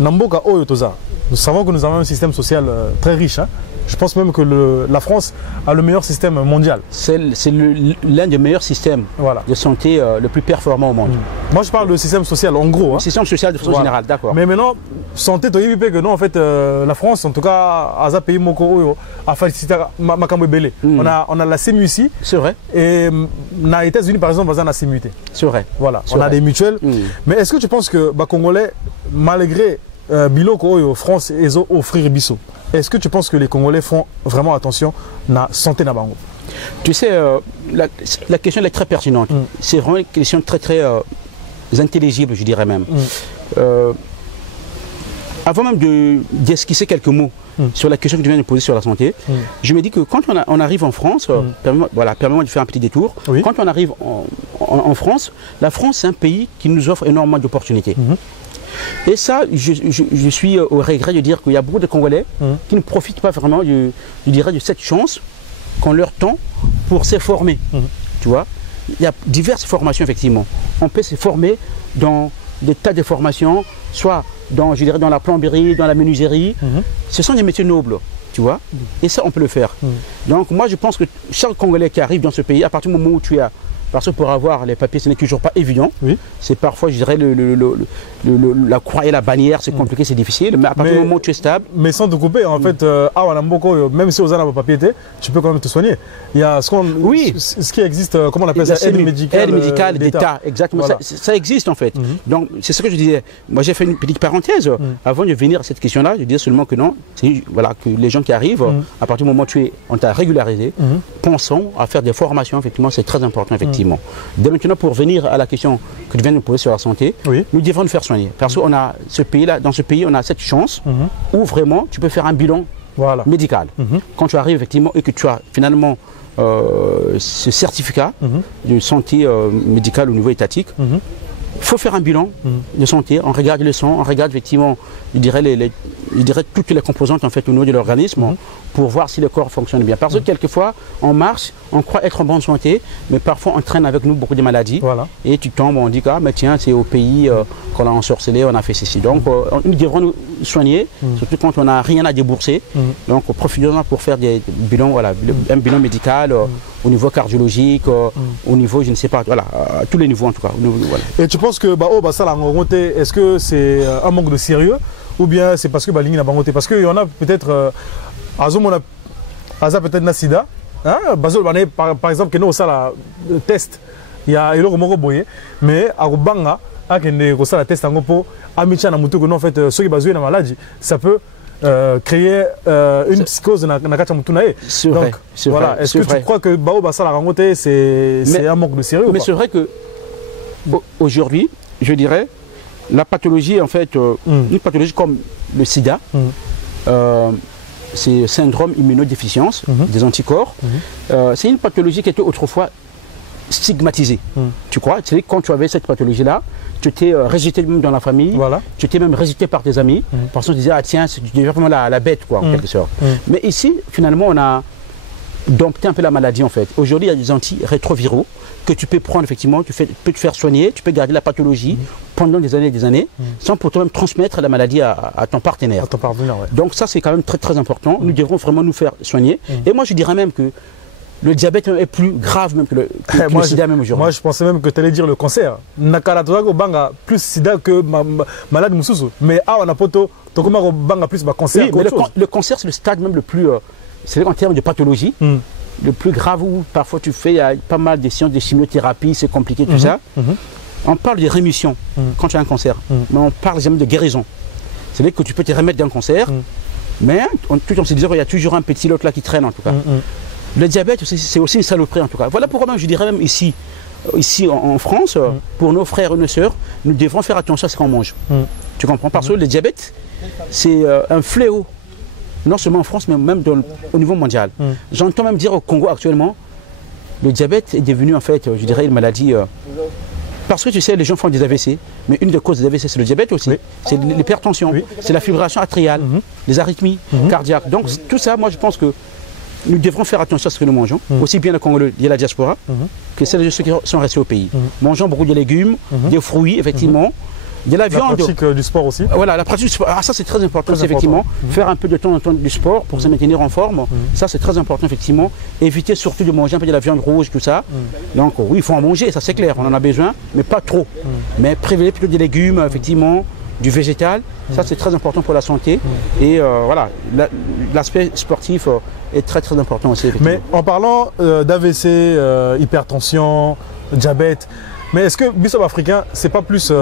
Namboka Oyotoza, nous savons que nous avons un système social très riche, hein? Je pense même que la France a le meilleur système mondial. C'est l'un des meilleurs systèmes de santé le plus performant au monde. Moi, je parle de système social en gros. Le système social de façon générale, d'accord. Mais maintenant, santé, tu as que non, en fait, la France, en tout cas, a un pays Moko a facilité Makambo Belé. On a la CMU ici. C'est vrai. Et aux États-Unis, par exemple, on a la CMU. C'est vrai. Voilà, on a des mutuelles. Mais est-ce que tu penses que les Congolais, malgré Biloko, France, ils ont offert Bisso, est-ce que tu penses que les Congolais font vraiment attention à la santé na bango? Tu sais, la question est très pertinente. C'est vraiment une question très intelligible, je dirais même. Avant même d'esquisser quelques mots sur la question que tu viens de poser sur la santé, je me dis que quand on arrive en France, permets-moi de faire un petit détour, quand on arrive en France, la France c'est un pays qui nous offre énormément d'opportunités. Et ça, je suis au regret de dire qu'il y a beaucoup de Congolais qui ne profitent pas vraiment, je dirais, de cette chance qu'on leur tend pour se former. Tu vois, il y a diverses formations, effectivement. On peut se former dans des tas de formations, soit dans, je dirais, dans la plomberie, dans la menuiserie. Ce sont des métiers nobles, tu vois, et ça, on peut le faire. Donc, moi, je pense que chaque Congolais qui arrive dans ce pays, à partir du moment où tu as... Parce que pour avoir les papiers, ce n'est toujours pas évident. C'est parfois, je dirais, la croix et la bannière, c'est compliqué, c'est difficile. Mais à partir du moment où tu es stable. Mais sans te couper, en fait, même si aux ans papier, tu peux quand même te soigner. Il y a ce qui existe, comment on appelle ça, aide médicale d'État. Exactement, voilà. Ça existe en fait. Donc, c'est ce que je disais. Moi, j'ai fait une petite parenthèse. Avant de venir à cette question-là, je disais seulement que non, voilà, que les gens qui arrivent, à partir du moment où on t'a régularisé, pensons à faire des formations, effectivement, c'est très important, effectivement. Dès maintenant, pour venir à la question que tu viens de nous poser sur la santé, nous devons nous faire soigner. Parce qu'on a ce pays-là, dans ce pays, on a cette chance où vraiment tu peux faire un bilan médical. Quand tu arrives effectivement et que tu as finalement ce certificat de santé médicale au niveau étatique, il faut faire un bilan de santé, on regarde le sang, on regarde effectivement, je dirais toutes les composantes en fait au niveau de l'organisme pour voir si le corps fonctionne bien. Parce que quelquefois, on marche, on croit être en bonne santé, mais parfois on traîne avec nous beaucoup de maladies. Et tu tombes, on dit, ah mais tiens, c'est au pays qu'on a ensorcelé, on a fait ceci. Donc nous devrons nous soigner, surtout quand on n'a rien à débourser. Donc profitons pour faire des bilans, voilà, un bilan médical au niveau cardiologique, au niveau, je ne sais pas, voilà, à tous les niveaux en tout cas. Voilà. Et tu penses que est-ce que c'est un manque de sérieux ou bien c'est parce que Balingi n'a pas monté? Parce qu'il y en a peut-être, peut-être na sida, par exemple, que nous avons le test, il y a un boye, mais à Rubanga, à la test en pour Amicha Namutu, en fait, ceux qui basent la maladie, ça peut créer une psychose dans la Kachamutunae. C'est vrai. Voilà. Est-ce que tu crois que Bao Bassala Rangote, c'est un manque de sérieux? Mais c'est vrai que aujourd'hui, je dirais, la pathologie, en fait, une pathologie comme le sida, c'est syndrome immunodéficience des anticorps. C'est une pathologie qui était autrefois stigmatisée. Tu crois? Tu sais, quand tu avais cette pathologie-là, tu étais rejeté même dans la famille, tu étais même rejeté par tes amis, parce qu'on se disait, ah tiens, tu es vraiment la bête, quoi, en quelque sorte. Mais ici, finalement, on a dompté un peu la maladie, en fait. Aujourd'hui, il y a des antirétroviraux que tu peux prendre, effectivement, tu peux te faire soigner, tu peux garder la pathologie pendant des années, sans pour toi-même transmettre la maladie à ton partenaire. Donc ça, c'est quand même très, très important. Nous devrons vraiment nous faire soigner. Et moi, je dirais même que le diabète est plus grave même que le sida même aujourd'hui. Moi, je pensais même que tu allais dire le cancer. Nakalatogo banga plus sida que malade mususu. Mais on a poto tokoma banga plus cancer. Oui, mais le cancer, c'est le stade même le plus, c'est en termes de pathologie, le plus grave où parfois tu fais, il y a pas mal de séances de chimiothérapie, c'est compliqué tout ça. On parle de rémission quand tu as un cancer, mais on parle jamais de guérison. C'est-à-dire que tu peux te remettre d'un cancer, mais tout en se disant qu'il y a toujours un petit lot là qui traîne en tout cas. Le diabète, c'est aussi une saloperie en tout cas. Voilà pourquoi même, je dirais même ici en France, pour nos frères et nos sœurs, nous devons faire attention à ce qu'on mange. Tu comprends? Parce que le diabète, c'est un fléau, non seulement en France, mais même au niveau mondial. J'entends même dire au Congo actuellement, le diabète est devenu en fait, je dirais, une maladie... parce que tu sais, les gens font des AVC, mais une des causes des AVC, c'est le diabète aussi. C'est l'hypertension, c'est la fibrillation atriale, les arythmies cardiaques. Donc tout ça, moi je pense que nous devrons faire attention à ce que nous mangeons, aussi bien le Congolais et la diaspora, que celles de ceux qui sont restés au pays. Mangeons beaucoup de légumes, des fruits, effectivement, de la viande. La pratique du sport aussi. Voilà, la pratique du sport. Ah, ça c'est très important, effectivement. Faire un peu de temps en temps du sport pour se maintenir en forme, ça c'est très important, effectivement. Éviter surtout de manger un peu de la viande rouge, tout ça. Donc oui, il faut en manger, ça c'est clair, on en a besoin, mais pas trop. Mais privilégier plutôt des légumes, effectivement, du végétal, ça c'est très important pour la santé. Et voilà, l'aspect sportif est très très important aussi. Mais en parlant d'AVC, hypertension, diabète, mais est-ce que Bissop africain, c'est pas plus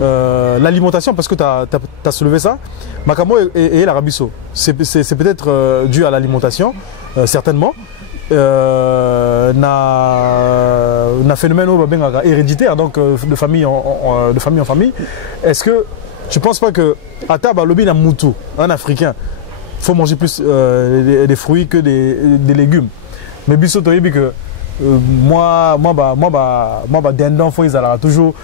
l'alimentation, parce que tu as soulevé ça, Makamo et l'Arabiso, c'est peut-être dû à l'alimentation, certainement. Na phénomène héréditaire, donc de famille en famille. Est-ce que tu ne penses pas que à table lobby na moutou, un Africain, faut manger plus des fruits que des légumes? Mais Bissot tu dis que moi dindon faut ils toujours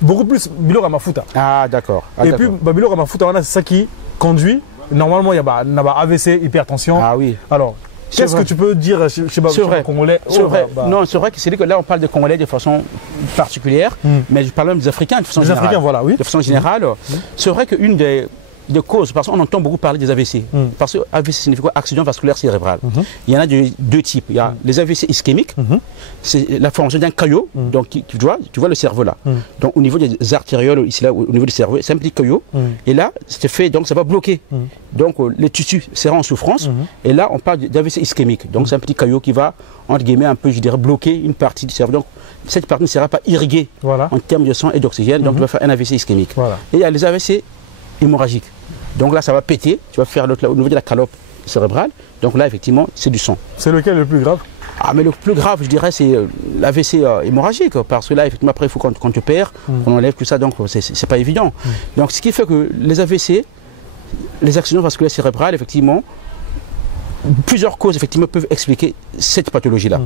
beaucoup plus Bilo Ramafuta. Ah, d'accord. Ah, et puis, Bilo Ramafuta, c'est ça qui conduit. Normalement, il y a AVC, hypertension. Ah oui. Alors, qu'est-ce que tu peux dire chez les Congolais? C'est vrai. Non, c'est vrai que c'est que là, on parle de Congolais de façon particulière, mais je parle même des Africains de façon générale. Africains, voilà, oui. De façon générale, c'est vrai qu'une des causes, parce qu'on entend beaucoup parler des AVC, parce que AVC signifie quoi? Accident vasculaire cérébral. Il y en a de deux types. Il y a les AVC ischémiques, c'est la formation d'un caillot, donc tu vois le cerveau là. Donc au niveau des artérioles, ici là, au niveau du cerveau, c'est un petit caillot, et là, c'est fait, donc ça va bloquer. Donc les tissus seront en souffrance, et là on parle d'AVC ischémique, donc c'est un petit caillot qui va, entre guillemets, un peu, je dirais, bloquer une partie du cerveau. Donc cette partie ne sera pas irriguée en termes de sang et d'oxygène, donc tu vas faire un AVC ischémique. Et il y a les AVC hémorragique. Donc là, ça va péter, tu vas faire l'autre là au niveau de la calope cérébrale. Donc là, effectivement, c'est du sang. C'est lequel le plus grave? Ah, mais le plus grave, je dirais, c'est l'AVC hémorragique. Parce que là, effectivement, après, il faut qu'on te perd, qu'on enlève tout ça, donc c'est pas évident. Donc ce qui fait que les AVC, les accidents vasculaires cérébrales, effectivement, plusieurs causes, effectivement, peuvent expliquer cette pathologie-là.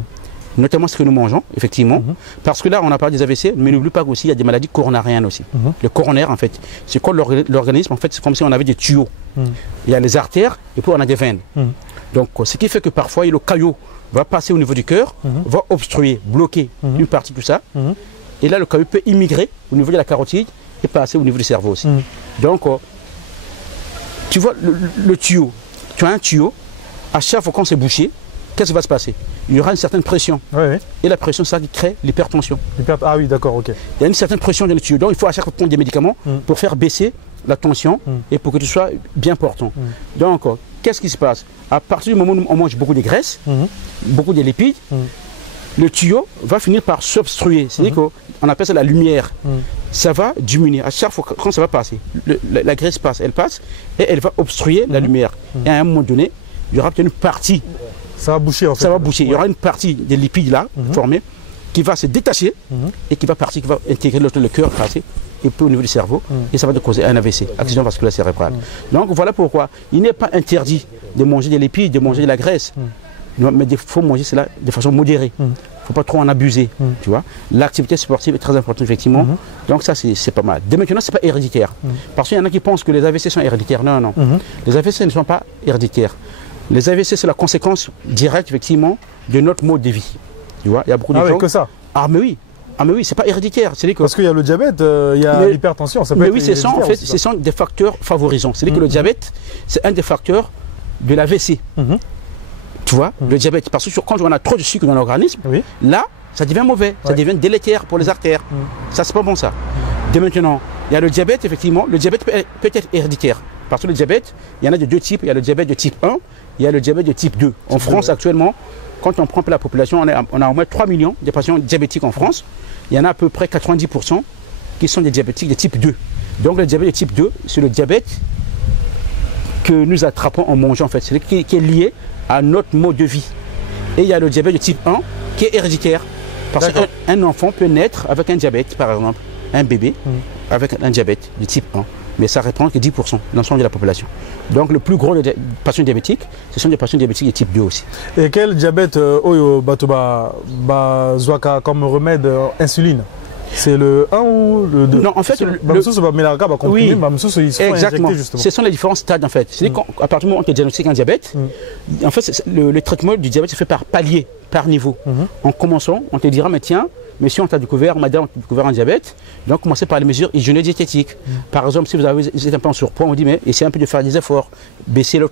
Notamment ce que nous mangeons, effectivement, parce que là, on a parlé des AVC, mais n'oublie pas qu'aussi, il y a des maladies coronariennes aussi. Le coronaire, en fait, c'est quoi l'organisme? En fait, c'est comme si on avait des tuyaux. Il y a les artères, et puis on a des veines. Donc, ce qui fait que parfois, le caillot va passer au niveau du cœur, va obstruer, bloquer une partie de tout ça, et là, le caillot peut immigrer au niveau de la carotide et passer au niveau du cerveau aussi. Donc, tu vois, le tuyau, tu as un tuyau, à chaque fois qu'on s'est bouché, qu'est-ce qui va se passer? Il y aura une certaine pression. Et la pression, c'est ça qui crée l'hypertension. Ah oui, d'accord, ok. Il y a une certaine pression dans le tuyau. Donc il faut à chaque fois prendre des médicaments pour faire baisser la tension et pour que tu sois bien portant. Donc, qu'est-ce qui se passe? À partir du moment où on mange beaucoup de graisses, beaucoup de lipides, le tuyau va finir par s'obstruer. C'est-à-dire qu'on appelle ça la lumière. Ça va diminuer. À chaque fois, quand ça va passer, la graisse passe, et elle va obstruer la lumière. Et à un moment donné, il y aura peut-être une partie. Ça va boucher en fait. Ça va boucher. Il y aura une partie des lipides là, formés, qui va se détacher et qui va partir, qui va intégrer le cœur, passer, et puis au niveau du cerveau, et ça va te causer un AVC, accident vasculaire cérébral. Donc voilà pourquoi il n'est pas interdit de manger des lipides, de manger de la graisse, mais il faut manger cela de façon modérée. Il ne faut pas trop en abuser. Tu vois. L'activité sportive est très importante, effectivement. Donc ça, c'est pas mal. Dès maintenant, ce n'est pas héréditaire. Parce qu'il y en a qui pensent que les AVC sont héréditaires. Non, non. Les AVC ne sont pas héréditaires. Les AVC, c'est la conséquence directe, effectivement, de notre mode de vie. Tu vois, il y a beaucoup de gens... que ça. Ah, mais oui. Ah, mais oui, c'est pas héréditaire. Parce qu'il y a le diabète, il y a l'hypertension. Mais oui, ce sont des facteurs favorisants. C'est-à-dire que le diabète, c'est un des facteurs de l'AVC. Tu vois, le diabète. Parce que quand on a trop de sucre dans l'organisme, là, ça devient mauvais. Ça devient délétère pour les artères. Ça, c'est pas bon, ça. Dès maintenant, il y a le diabète, effectivement. Le diabète peut être héréditaire. Parce que le diabète, il y en a de deux types. Il y a le diabète de type 1, il y a le diabète de type 2. En France, actuellement, quand on prend la population, on a au moins 3 millions de patients diabétiques en France. Il y en a à peu près 90% qui sont des diabétiques de type 2. Donc le diabète de type 2, c'est le diabète que nous attrapons en mangeant, en fait. C'est qui est lié à notre mode de vie. Et il y a le diabète de type 1 qui est héréditaire. Parce qu'un enfant peut naître avec un diabète, par exemple, un bébé avec un diabète de type 1. Mais ça représente que 10% de l'ensemble de la population. Donc le plus gros des patients diabétiques, ce sont des patients diabétiques de type 2 aussi. Et quel diabète Zwaka comme remède insuline? C'est le 1 ou le 2? Non, en fait, oui, exactement. Ce sont les différents stades, en fait. C'est-à-dire qu'à partir du moment où on te diagnostique un diabète, en fait, le traitement du diabète se fait par palier, par niveau. En commençant, on te dira, mais tiens, monsieur, on t'a découvert, madame, on t'a découvert un diabète, donc commencez par les mesures hygiéno-diététiques. Par exemple, si vous êtes un peu en surpoids, on dit, mais essayez un peu de faire des efforts, baissez le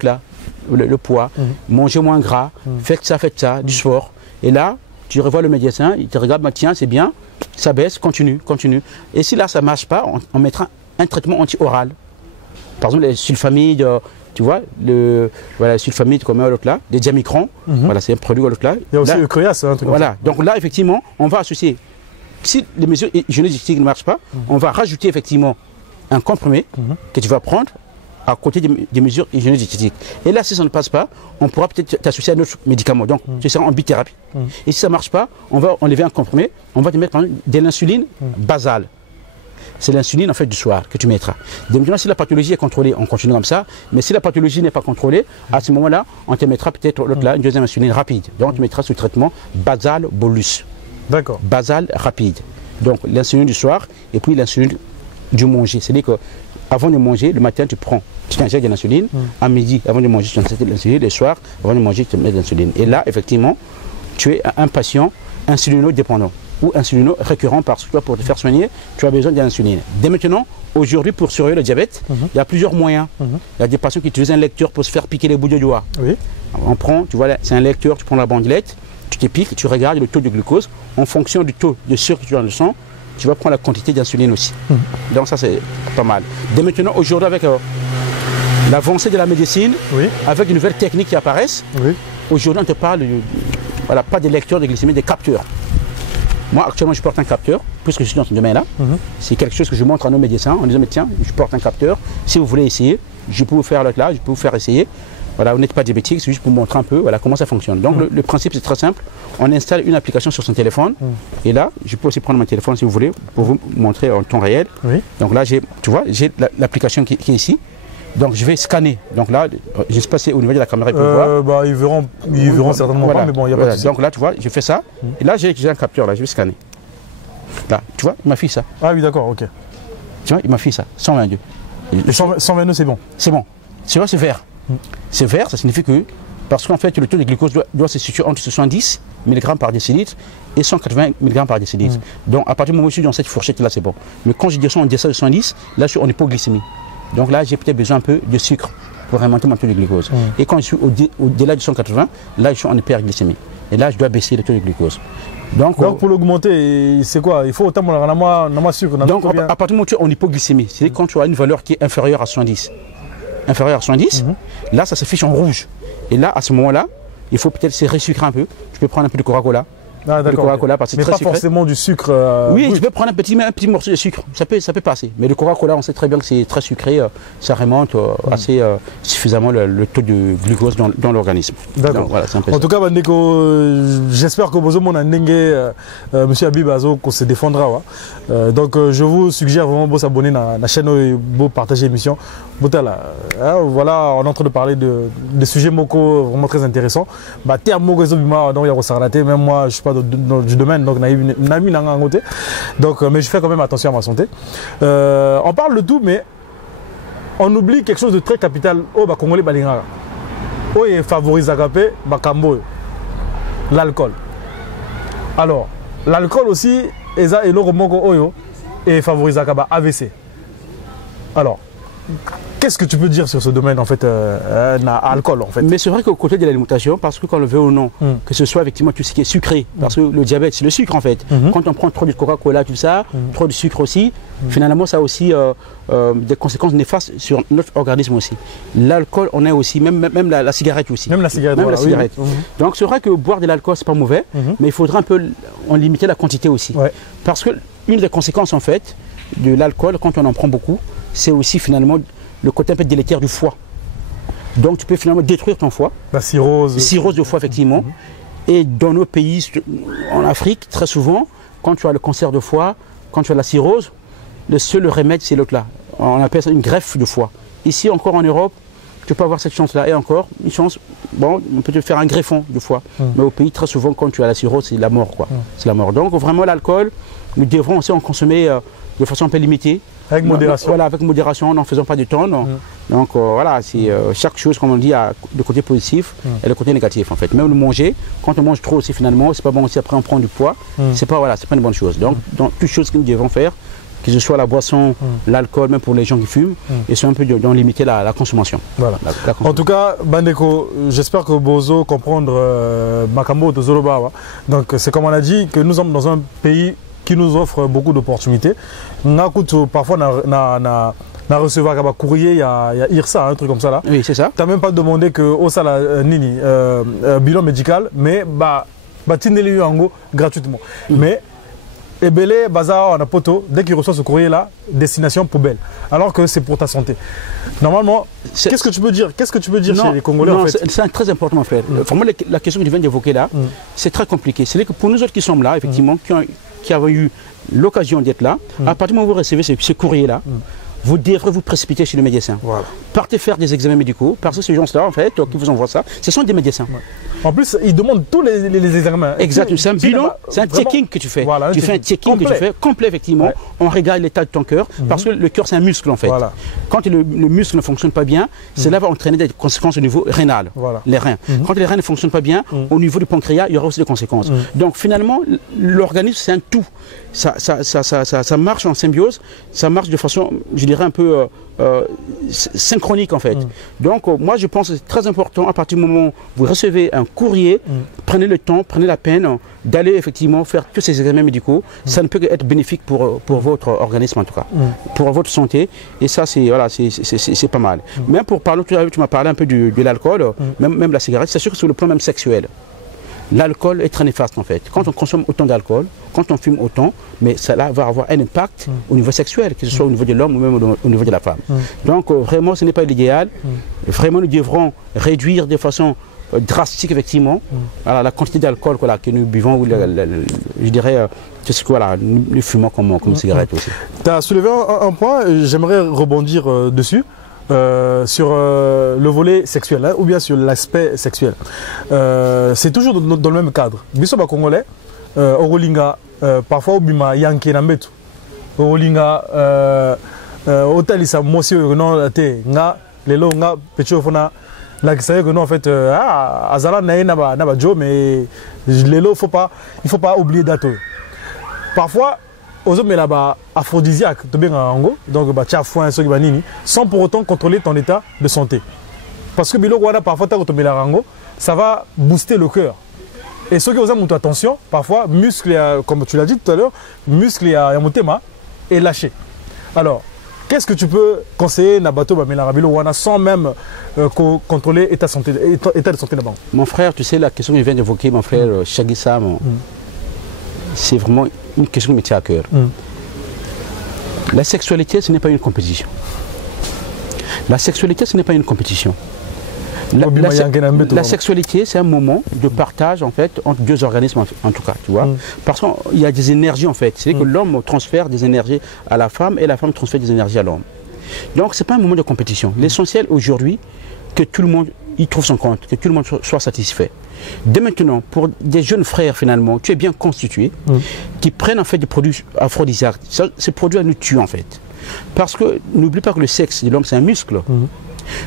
poids, mangez moins gras, faites ça, du sport. Et là, tu revois le médecin, il te regarde, bah, tiens, c'est bien, ça baisse, continue. Et si là, ça ne marche pas, on mettra un traitement anti-oral. Par exemple, les sulfamides, tu vois, le sulfamide comme l'autre là, des diamicrons, voilà, c'est un produit l'autre là. Il y a aussi le Creas, un truc voilà, comme ça. donc là, effectivement, on va associer, si les mesures hygiéno-diététiques ne marchent pas, on va rajouter effectivement un comprimé que tu vas prendre à côté des mesures hygiéno-diététiques. Et là, si ça ne passe pas, on pourra peut-être t'associer à un autre médicament. Donc, tu seras en bithérapie. Et si ça ne marche pas, on va enlever un comprimé, on va te mettre par exemple, de l'insuline basale. C'est l'insuline en fait du soir que tu mettras. Donc, maintenant, si la pathologie est contrôlée, on continue comme ça. Mais si la pathologie n'est pas contrôlée, à ce moment-là, on te mettra peut-être l'autre là, une deuxième insuline rapide. Donc, tu mettras ce traitement basal bolus. D'accord. Basal rapide. Donc l'insuline du soir et puis l'insuline du manger. C'est-à-dire qu'avant de manger, le matin, tu t'injectes de l'insuline. À midi, avant de manger, tu injectes de l'insuline. Le soir, avant de manger, tu mets de l'insuline. Et là, effectivement, tu es un patient insulino-dépendant ou insulino-récurrent parce que pour te faire soigner, tu as besoin de l'insuline. Dès maintenant, aujourd'hui, pour surveiller le diabète, il y a plusieurs moyens. Il y a des patients qui utilisent un lecteur pour se faire piquer les bouts de doigts. Oui. On prend, tu vois, c'est un lecteur, tu prends la bandelette, tu te piques, tu regardes le taux de glucose. En fonction du taux de sucre que tu as dans le sang, tu vas prendre la quantité d'insuline aussi. Donc ça, c'est pas mal. Dès maintenant, aujourd'hui, avec l'avancée de la médecine, avec de nouvelles techniques qui apparaissent, aujourd'hui, on te parle voilà, pas des lecteurs de glycémie, des capteurs. Moi, actuellement, je porte un capteur, puisque je suis dans ce domaine-là. C'est quelque chose que je montre à nos médecins en disant, mais tiens, je porte un capteur. Si vous voulez essayer, je peux vous faire l'autre là, je peux vous faire essayer. Voilà, vous n'êtes pas diabétique, c'est juste pour vous montrer un peu voilà, comment ça fonctionne. Donc le principe c'est très simple, on installe une application sur son téléphone et là, je peux aussi prendre mon téléphone si vous voulez pour vous montrer en temps réel. Donc là, tu vois, j'ai l'application qui est ici. Donc je vais scanner. Donc là, je sais pas si au niveau de la caméra, ils peuvent voir. Bah, ils verront certainement voilà. pas, mais bon, il n'y a pas de souci. Donc là, tu vois, je fais ça. Et là, j'ai un capteur, là, je vais scanner. Là, tu vois, il m'a fait ça. Ah oui, d'accord, ok. Tu vois, il m'a fait ça, 122. 122, c'est bon. C'est bon. Tu vois, c'est vert. C'est vert, ça signifie que, parce qu'en fait, le taux de glucose doit se situer entre 70 mg par décilitre et 180 mg par décilitre. Donc, à partir du moment où je suis dans cette fourchette-là, c'est bon. Mais quand je descends en dessous de 110, là, je suis en hypoglycémie. Donc là, j'ai peut-être besoin un peu de sucre pour remonter mon taux de glucose. Et quand je suis au-delà de 180, là, je suis en hyperglycémie. Et là, je dois baisser le taux de glucose. Donc pour l'augmenter, c'est quoi? Il faut autant de sucre. Donc, à partir du moment où tu es en hypoglycémie, c'est quand tu as une valeur qui est inférieure à 110. Inférieure à 110, là, ça s'affiche en rouge. Et là, à ce moment-là, il faut peut-être se resucrer un peu. Tu peux prendre un peu de Coca-Cola. Ah, d'accord. Coca-Cola parce que c'est très sucré. Forcément du sucre. Oui, tu peux prendre un petit morceau de sucre, ça peut passer. Mais le Coca-Cola, on sait très bien que c'est très sucré, ça remonte assez suffisamment le taux de glucose dans l'organisme. D'accord. Voilà, en tout cas, Bandeko, j'espère que vous avez Monsieur Habib Azo se défendra. Donc je vous suggère vraiment de vous abonner à la chaîne et de partager l'émission. Voilà, on est en train de parler de sujets moko vraiment très intéressants. Terme moko donc il y a même moi je suis pas du domaine donc donc mais je fais quand même attention à ma santé. On parle de tout mais on oublie quelque chose de très capital au Congolais balingara. Oh il favorise agapé bakambo l'alcool. Alors l'alcool aussi et le moko oyo et favorise agaba AVC. Alors qu'est-ce que tu peux dire sur ce domaine en fait, alcool en fait? Mais c'est vrai qu'au côté de l'alimentation, parce que quand on le veut ou non, que ce soit effectivement tout ce qui est sucré, parce que le diabète c'est le sucre en fait. Quand on prend trop de Coca-Cola, tout ça, trop de sucre aussi, finalement ça a aussi des conséquences néfastes sur notre organisme aussi. L'alcool, on a aussi, même la cigarette aussi. Même la cigarette. Même la cigarette. Donc c'est vrai que boire de l'alcool c'est pas mauvais, mais il faudra un peu en limiter la quantité aussi. Parce que une des conséquences en fait de l'alcool quand on en prend beaucoup, c'est aussi finalement le côté un peu délétère du foie. Donc tu peux finalement détruire ton foie. La cirrhose. Cirrhose de foie effectivement. Et dans nos pays, en Afrique, très souvent, quand tu as le cancer de foie, quand tu as la cirrhose, le seul remède c'est l'autre là. On appelle ça une greffe de foie. Ici encore en Europe, tu peux avoir cette chance-là. Et encore, une chance, bon, on peut te faire un greffon de foie. Mais au pays, très souvent, quand tu as la cirrhose, c'est la mort quoi. C'est la mort. Donc vraiment l'alcool, nous devrons aussi en consommer de façon un peu limitée. Avec modération. Voilà, avec modération, n'en faisant pas de tonnes. Donc voilà, chaque chose, comme on dit, a le côté positif et le côté négatif en fait. Même le manger, quand on mange trop aussi finalement, c'est pas bon aussi, après on prend du poids, c'est pas une bonne chose. Donc dans toutes choses que nous devons faire, que ce soit la boisson, l'alcool, même pour les gens qui fument, et c'est un peu d'en limiter la consommation. Voilà. La consommation. En tout cas, Bandeko, j'espère que Bozo comprendre Makambo de Zoloba. Donc c'est comme on a dit que nous sommes dans un pays qui nous offre beaucoup d'opportunités. Parfois, on a recevoir un courrier, il y a IRSA, un truc comme ça là. Oui, c'est ça. Tu n'as même pas demandé que au sala nini bilan médical, mais tu ango gratuitement. Mais Ebele, Bazar, on a poto, dès qu'il reçoit ce courrier là, destination poubelle. Alors que c'est pour ta santé. Normalement, qu'est-ce que tu peux dire? Qu'est-ce que tu peux dire chez les Congolais en fait? C'est très important mon frère. Vraiment, la question que tu viens d'évoquer là, c'est très compliqué. C'est que pour nous autres qui sommes là, effectivement, qui avons eu l'occasion d'être là, à partir du moment où vous recevez ce courrier-là, vous devrez vous précipiter chez le médecin. Voilà. Partez faire des examens médicaux, parce que ces gens-là, en fait, qui vous envoient ça, ce sont des médecins. En plus, il demande tous les examens. Exactement, c'est un bilan, c'est un checking que tu fais. Voilà, tu fais un checking que tu fais complet, effectivement. Ouais. On regarde l'état de ton cœur, parce que le cœur, c'est un muscle, en fait. Voilà. Quand le muscle ne fonctionne pas bien, cela va entraîner des conséquences au niveau rénal, les reins. Quand les reins ne fonctionnent pas bien, au niveau du pancréas, il y aura aussi des conséquences. Donc, finalement, l'organisme, c'est un tout. Ça marche en symbiose, ça marche de façon, je dirais, un peu synchronique en fait. Donc moi je pense que c'est très important à partir du moment où vous recevez un courrier, prenez le temps, prenez la peine d'aller effectivement faire tous ces examens médicaux. Ça ne peut être bénéfique pour votre organisme en tout cas, pour votre santé, et ça c'est voilà, c'est pas mal. Même pour parler, tu m'as parlé un peu de l'alcool, même la cigarette, c'est sûr que sur le plan même sexuel, l'alcool est très néfaste en fait. Quand on consomme autant d'alcool, quand on fume autant, mais cela va avoir un impact au niveau sexuel, que ce soit au niveau de l'homme ou même au niveau de la femme. Donc vraiment ce n'est pas l'idéal. Vraiment nous devrons réduire de façon drastique effectivement la quantité d'alcool que nous buvons, ou je dirais ce que voilà, nous fumons comme cigarette aussi. Tu as soulevé un point, j'aimerais rebondir dessus. Sur le volet sexuel, hein, ou bien sur l'aspect sexuel. C'est toujours dans le même cadre. Bisoba congolais, Orolinga, parfois Obima Yanké Nambetu. Orolinga, Otalisa Mosi non te nga lelo nga pechofona la qui savait que non en fait Azala naba jo, mais lelo il faut pas oublier dato. Parfois aux hommes là-bas aphrodisiaque, donc sans pour autant contrôler ton état de santé. Parce que parfois ça va booster le cœur. Et ceux qui ont attention, parfois muscle, comme tu l'as dit tout à l'heure, muscle est lâché. Alors, qu'est-ce que tu peux conseiller Nabato sans même contrôler état de santé d'abord? Mon frère, tu sais la question qu'il vient d'évoquer, mon frère Shaggy Sam, c'est vraiment une question qui me tient à cœur. La sexualité, ce n'est pas une compétition. La sexualité, ce n'est pas une compétition. La sexualité, c'est un moment de partage en fait entre deux organismes en tout cas, tu vois. Parce qu'il y a des énergies en fait. C'est que l'homme transfère des énergies à la femme et la femme transfère des énergies à l'homme. Donc c'est pas un moment de compétition. L'essentiel aujourd'hui, que tout le monde y trouve son compte, que tout le monde soit satisfait. Dès maintenant, pour des jeunes frères finalement, tu es bien constitué, qui prennent en fait des produits aphrodisiaques. Ces produits nous tuent en fait. Parce que n'oublie pas que le sexe de l'homme c'est un muscle.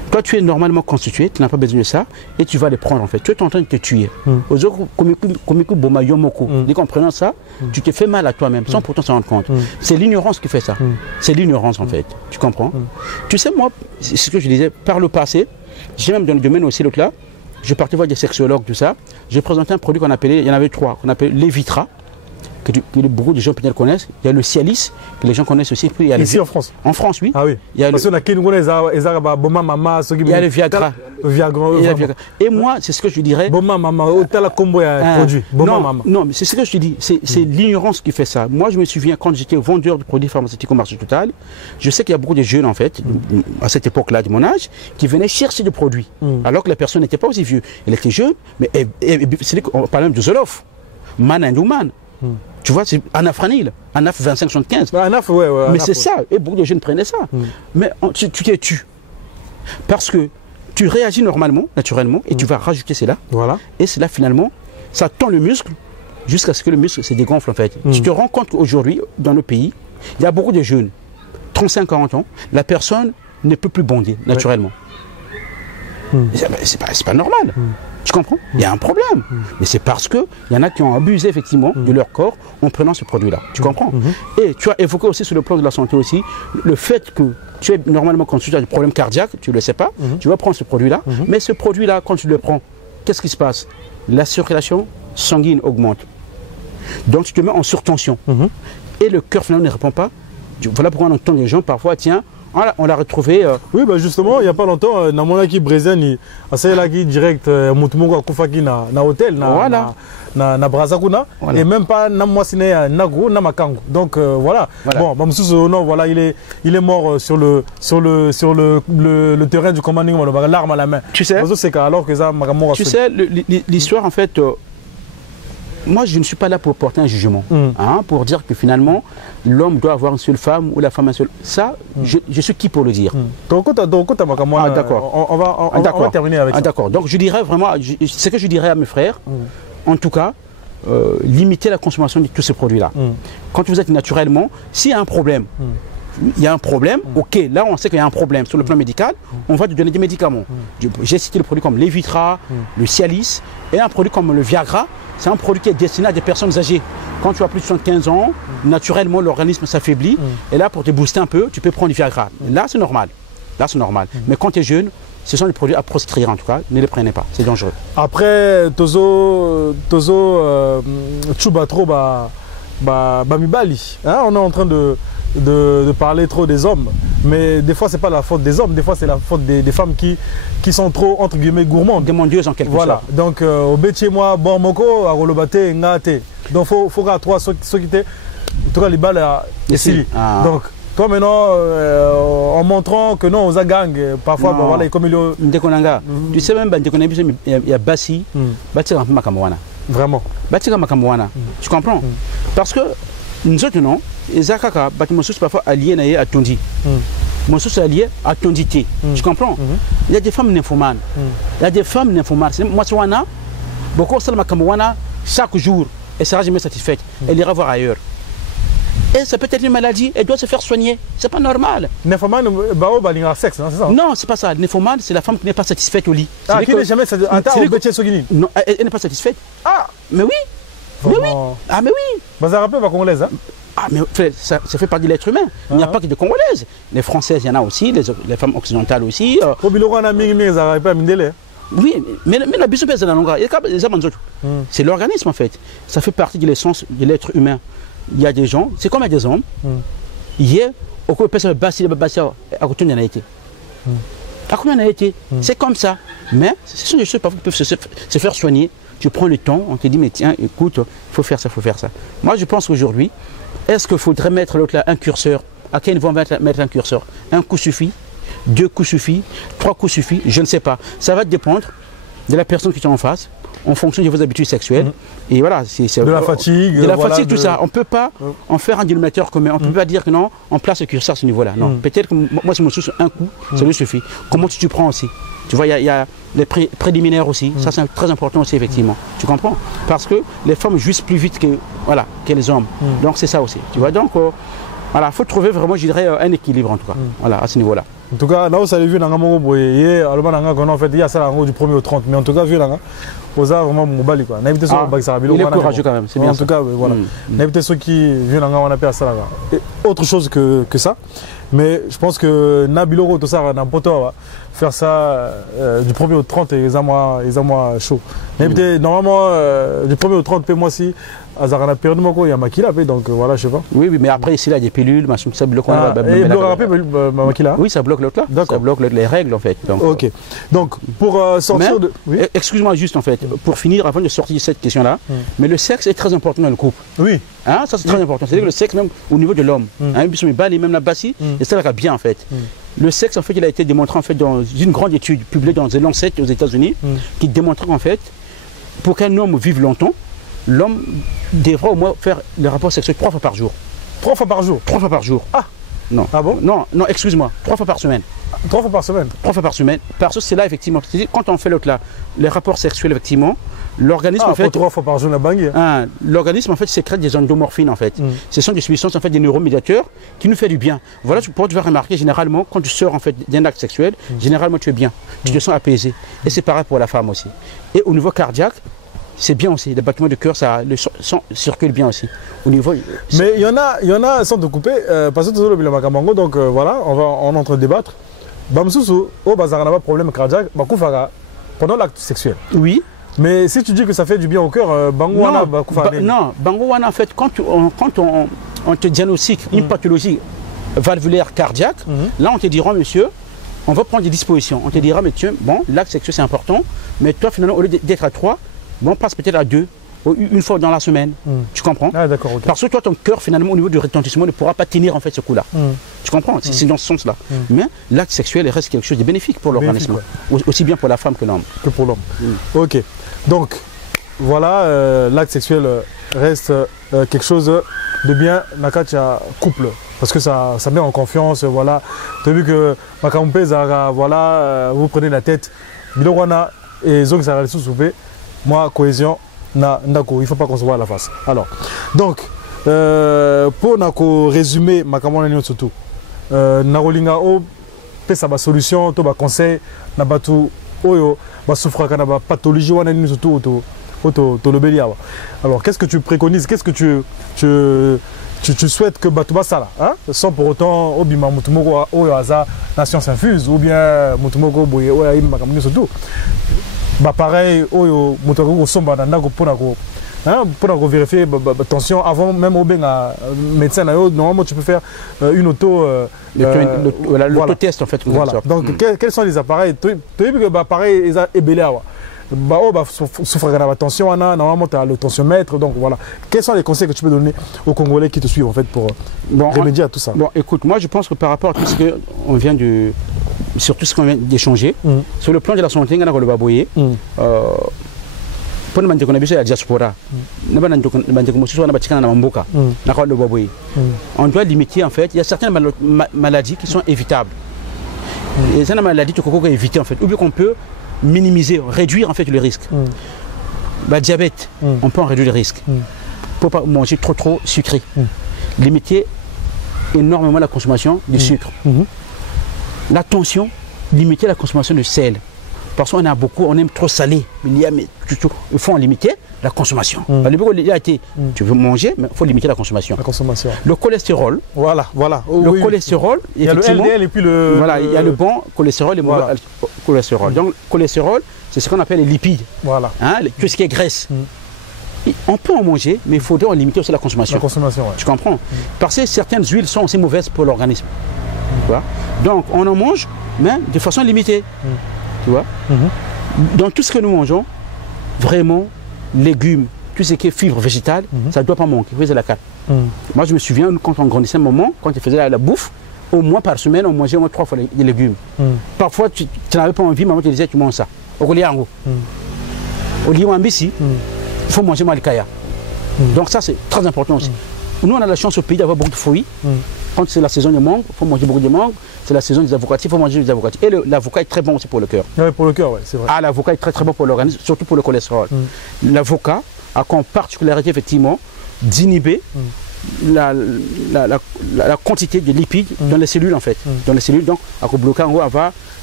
Toi tu es normalement constitué, tu n'as pas besoin de ça, et tu vas les prendre en fait. Tu es en train de te tuer. Dès qu'en prenant ça, tu te fais mal à toi-même sans pourtant s'en rendre compte. C'est l'ignorance qui fait ça. C'est l'ignorance en fait. Tu comprends? Tu sais, moi, c'est ce que je disais, par le passé, j'ai même dans le domaine aussi l'autre là, je partais voir des sexologues, tout ça. J'ai présenté un produit qu'on appelait, il y en avait trois, qu'on appelait Levitra, que beaucoup de gens peut-être connaissent. Il y a le Cialis, que les gens connaissent aussi. Puis il y a ici en France? En France, oui. Ah oui. Il y a le Viagra. Et moi, c'est ce que je dirais. Non, mais c'est ce que je te dis. C'est l'ignorance qui fait ça. Moi, je me souviens quand j'étais vendeur de produits pharmaceutiques au marché total, je sais qu'il y a beaucoup de jeunes, en fait, à cette époque-là de mon âge, qui venaient chercher des produits. Alors que la personne n'était pas aussi vieux. Elle était jeune, mais on parlait même de Zolof, Man and Woman. Tu vois, c'est Anafranil, Anaf 2575. Mais c'est ça, et beaucoup de jeunes prenaient ça. Mais tu t'es tué. Parce que tu réagis normalement, naturellement, et tu vas rajouter cela. Voilà. Et cela, finalement, ça tend le muscle jusqu'à ce que le muscle se dégonfle en fait. Tu te rends compte qu'aujourd'hui, dans le pays, il y a beaucoup de jeunes, 35-40 ans, la personne ne peut plus bonder naturellement. C'est pas normal. Tu comprends? Il y a un problème. Mais c'est parce qu'il y en a qui ont abusé effectivement de leur corps en prenant ce produit-là. Tu comprends? Et tu as évoqué aussi sur le plan de la santé aussi, le fait que tu es normalement quand tu as des problèmes cardiaques, tu ne le sais pas, tu vas prendre ce produit-là, mais ce produit-là, quand tu le prends, qu'est-ce qui se passe? La circulation sanguine augmente. Donc tu te mets en surtension. Et le cœur finalement ne répond pas. Voilà pourquoi on entend les gens parfois, tiens, on l'a retrouvé. Oui, bah justement, il n'y a pas longtemps, dans mon équipe brésilienne, c'est là qui direct, Moutumongo Koufaki na hôtel, na Brazakuna, et même pas na Mwasine Nago, na Makango. Donc voilà. Bon, Bamsous, non, voilà, il est mort sur le terrain du commanding, l'arme à la main. Tu sais, alors que ça, tu sais, l'histoire en fait, moi, je ne suis pas là pour porter un jugement, hein, pour dire que finalement, l'homme doit avoir une seule femme ou la femme un seul. Ça, je suis qui pour le dire? D'accord. On va terminer avec ça. D'accord. Donc, je dirais vraiment, ce que je dirais à mes frères, en tout cas, limiter la consommation de tous ces produits-là. Quand vous êtes naturellement, s'il y a un problème, il y a un problème, ok, là on sait qu'il y a un problème sur le plan médical, on va te donner des médicaments. J'ai cité le produit comme l'Evitra, le Cialis, et un produit comme le Viagra, c'est un produit qui est destiné à des personnes âgées. Quand tu as plus de 75 ans, naturellement l'organisme s'affaiblit, et là pour te booster un peu, tu peux prendre du Viagra. Là c'est normal, mais quand tu es jeune, ce sont des produits à proscrire en tout cas, ne les prenez pas, c'est dangereux. Après, Tozo Tchouba trop Bamibali, hein, on est en train de parler trop des hommes, mais des fois c'est pas la faute des hommes, des fois c'est la faute des femmes qui sont trop entre guillemets gourmandes, demandieuses en quelque sorte. Voilà, donc au bétier moi bon moko à rolobate ngate, donc faut qu'à toi ceux qui étaient en tout cas les balles ici. Donc toi maintenant en montrant que non aux gangs parfois bon, voilà comme il y tu sais même il y a Bassi Bati Makamwana. Vraiment. Bati Makamwana. Tu comprends? Parce que nous autres non, les Akaka, parfois alliés à Tondi. Mon sous allié à Tondité. Tu comprends? Il y a des femmes nymphomanes. Il y a des femmes nymphomanes. Moi, beaucoup de Makamwana, chaque jour, elle sera jamais satisfaite. Elle ira voir ailleurs. Et ça peut être une maladie, elle doit se faire soigner. C'est pas normal. Nymphomane, sexe, c'est ça? Non, c'est pas ça. Nymphomane, c'est la femme qui n'est pas satisfaite au lit. Ah, qui n'est jamais satisfaite? Non, elle n'est pas satisfaite. Ah! Mais oui! Mais oui! Ah, mais oui! Bah, rappelle pas congolaise, hein? Ah, mais ça fait partie de l'être humain. Il n'y a pas que de Congolaises. Les Françaises, il y en a aussi, les femmes occidentales aussi. Oui, mais la bisou c'est la longue. C'est l'organisme en fait. Ça fait partie de l'essence de l'être humain. Il y a des gens, c'est comme il y a des hommes. Hier, au cours de c'est comme ça. Mais ce sont des choses parfois qui peuvent se faire soigner. Tu prends le temps, on te dit mais tiens, écoute, il faut faire ça, il faut faire ça. Moi je pense qu'aujourd'hui, est-ce qu'il faudrait mettre l'autre là un curseur? À quel niveau on va mettre un curseur? Un coup suffit? 2 coups suffit? 3 coups suffit? Je ne sais pas. Ça va dépendre de la personne qui est en face, en fonction de vos habitudes sexuelles. Et voilà, de la fatigue. De la fatigue, tout ça. On ne peut pas en faire un dénominateur commun. On ne peut pas dire que non, on place le curseur à ce niveau-là. Non. Peut-être que moi, si je me soucie un coup, ça lui suffit. Comment tu prends aussi? Tu vois, il y a les préliminaires aussi. Ça, c'est très important aussi, effectivement. Tu comprends? Parce que les femmes jouissent plus vite que les hommes. Donc, c'est ça aussi. Tu vois, donc, voilà, il faut trouver vraiment, je dirais, un équilibre en tout cas. Voilà, à ce niveau-là. En tout cas, là où ça les vu dans le fait il y a ça du 1er au 30, mais en tout cas, vu là, vraiment mobile quoi. Il est courageux quand même, c'est bien. En tout cas, voilà. N'invitez ceux qui viennent on appelle ça là. Autre chose que ça, mais je pense que Nabiloro tout ça n'a pas faire ça du 1er au 30 et les mois chaud. N'invitez normalement du 1er au 30 moi si Azarana perdu il y a Makila donc voilà, je sais pas. Oui, mais après ici là des pilules, machin ça bloque Makila. Oui, ça bloque l'autre là. Ça bloque les règles en fait. Donc, OK. Donc pour sortir de excuse-moi juste en fait, pour finir avant de sortir de cette question là, mais le sexe est très important dans le couple. Oui. Hein, ça c'est très important. C'est-à-dire que le sexe même au niveau de l'homme, hein, même la bassie, et ça va bien en fait. Le sexe en fait, il a été démontré en fait dans une grande étude publiée dans The Lancet aux États-Unis qui démontrait en fait pour qu'un homme vive longtemps, l'homme devra au moins faire les rapports sexuels 3 fois par jour. 3 fois par jour? 3 fois par jour. Ah. Non. Ah bon? Non, excuse-moi, 3 fois par semaine. 3 fois par semaine? 3 fois par semaine. Parce que c'est là effectivement, quand on fait l'autre là, les rapports sexuels effectivement, l'organisme en fait. 3 fois par jour la bangue. L'organisme en fait sécrète des endomorphines en fait. Ce sont des substances en fait des neuromédiateurs qui nous fait du bien. Voilà, tu vas remarquer généralement quand tu sors en fait d'un acte sexuel, généralement tu es bien, tu te sens apaisé. Et c'est pareil pour la femme aussi. Et au niveau cardiaque, c'est bien aussi, le battement de cœur, le sang circule bien aussi. Au niveau, mais il y en a, sans te couper, parce que le Makamango, donc voilà, on est en train de débattre. Bamsousou, au bazar, on n'a pas de problème cardiaque, pendant l'acte sexuel. Oui. Mais si tu dis que ça fait du bien au cœur, Bangouana, non, Bangouana, en fait, quand on te diagnostique une pathologie valvulaire cardiaque, là on te dira, monsieur, on va prendre des dispositions. On te dira, mais tiens, bon, l'acte sexuel c'est important, mais toi finalement, au lieu d'être à 3, bon, on passe peut-être à 2, une fois dans la semaine. Tu comprends? Ah, d'accord, okay. Parce que toi, ton cœur, finalement, au niveau du retentissement, ne pourra pas tenir en fait ce coup-là. Tu comprends? C'est dans ce sens-là. Mais l'acte sexuel reste quelque chose de bénéfique pour l'organisme. Aussi bien pour la femme que l'homme. Que pour l'homme. Ok. Donc, voilà, l'acte sexuel reste quelque chose de bien nakacha couple. Parce que ça met en confiance, voilà. Tu as vu que voilà, vous prenez la tête, Bilowana et Zong Sarali Soussoupé, moi, cohésion, il ne faut pas qu'on se voit à la face. Alors, donc, pour résumer, ma camarade surtout, Narolinga O, ça va solution, to ba conseil, na batu oyo, ba souffra kana ba pathologie wana ni surtout to le belia. Alors, qu'est-ce que tu préconises? Qu'est-ce que tu souhaites que Batouba Sala, hein? Sans pour autant Obima Mutumoko Oyo Aza Nation s'infuse ou bien Mutumoko Boye Oya Makamuni surtout. Bah pareil, Oyo Mutumoko Somba Nandako Ponako. Pour vérifier attention avant même au médecin, normalement tu peux faire une auto. L'autotest en fait. Voilà. Donc quels sont les appareils? Tu as vu que l'appareil est ébélé. Attention, normalement tu as le tensiomètre. Donc voilà. Quels sont les conseils que tu peux donner aux Congolais qui te suivent en fait pour remédier à tout ça? Bon, écoute, moi je pense que par rapport à tout ce qu'on vient de. Sur tout ce qu'on vient d'échanger, sur le plan de la santé, on a le baboyer. Pour nous la diaspora, on doit limiter en fait. Il y a certaines maladies qui sont évitables. Et c'est une maladie qu'on peut éviter en fait, ou bien qu'on peut minimiser, réduire en fait le risque. Le diabète, on peut en réduire le risque. Pour pas manger trop sucré. Limiter énormément la consommation de sucre. La tension, limiter la consommation de sel. Parce qu'on a beaucoup, on aime trop salé. Il faut en limiter la consommation. Tu veux manger, mais il faut limiter la consommation. Le cholestérol. Voilà. Le cholestérol, il y a le LDL et puis le. Voilà, il y a le bon cholestérol et le mauvais cholestérol. Donc, le cholestérol, c'est ce qu'on appelle les lipides. Voilà. Hein, tout ce qui est graisse. On peut en manger, mais il faudrait en limiter aussi la consommation. Tu comprends? Parce que certaines huiles sont aussi mauvaises pour l'organisme. Donc, on en mange, mais de façon limitée. Tu vois? Dans tout ce que nous mangeons, vraiment, légumes, tout ce qui est fibres végétales, ça ne doit pas manquer. Vous la carte. Moi, je me souviens, quand on grandissait un moment, quand tu faisais la bouffe, au moins par semaine, on mangeait au moins 3 fois les légumes. Parfois, tu n'avais pas envie, maman te disait, tu manges ça. Au Goliango. Au Liwambisi, il faut manger Malikaya. Donc ça, c'est très important aussi. Nous, on a la chance au pays d'avoir beaucoup de fruits. Quand c'est la saison des mangues, il faut manger beaucoup de mangues. C'est la saison des avocats, il faut manger des avocats. Et l'avocat est très bon aussi pour le cœur. Oui, pour le cœur, oui, c'est vrai. Ah, l'avocat est très bon pour l'organisme, surtout pour le cholestérol. L'avocat a comme particularité, effectivement, d'inhiber la quantité de lipides dans les cellules, en fait. Dans les cellules, donc, à bloquer en haut,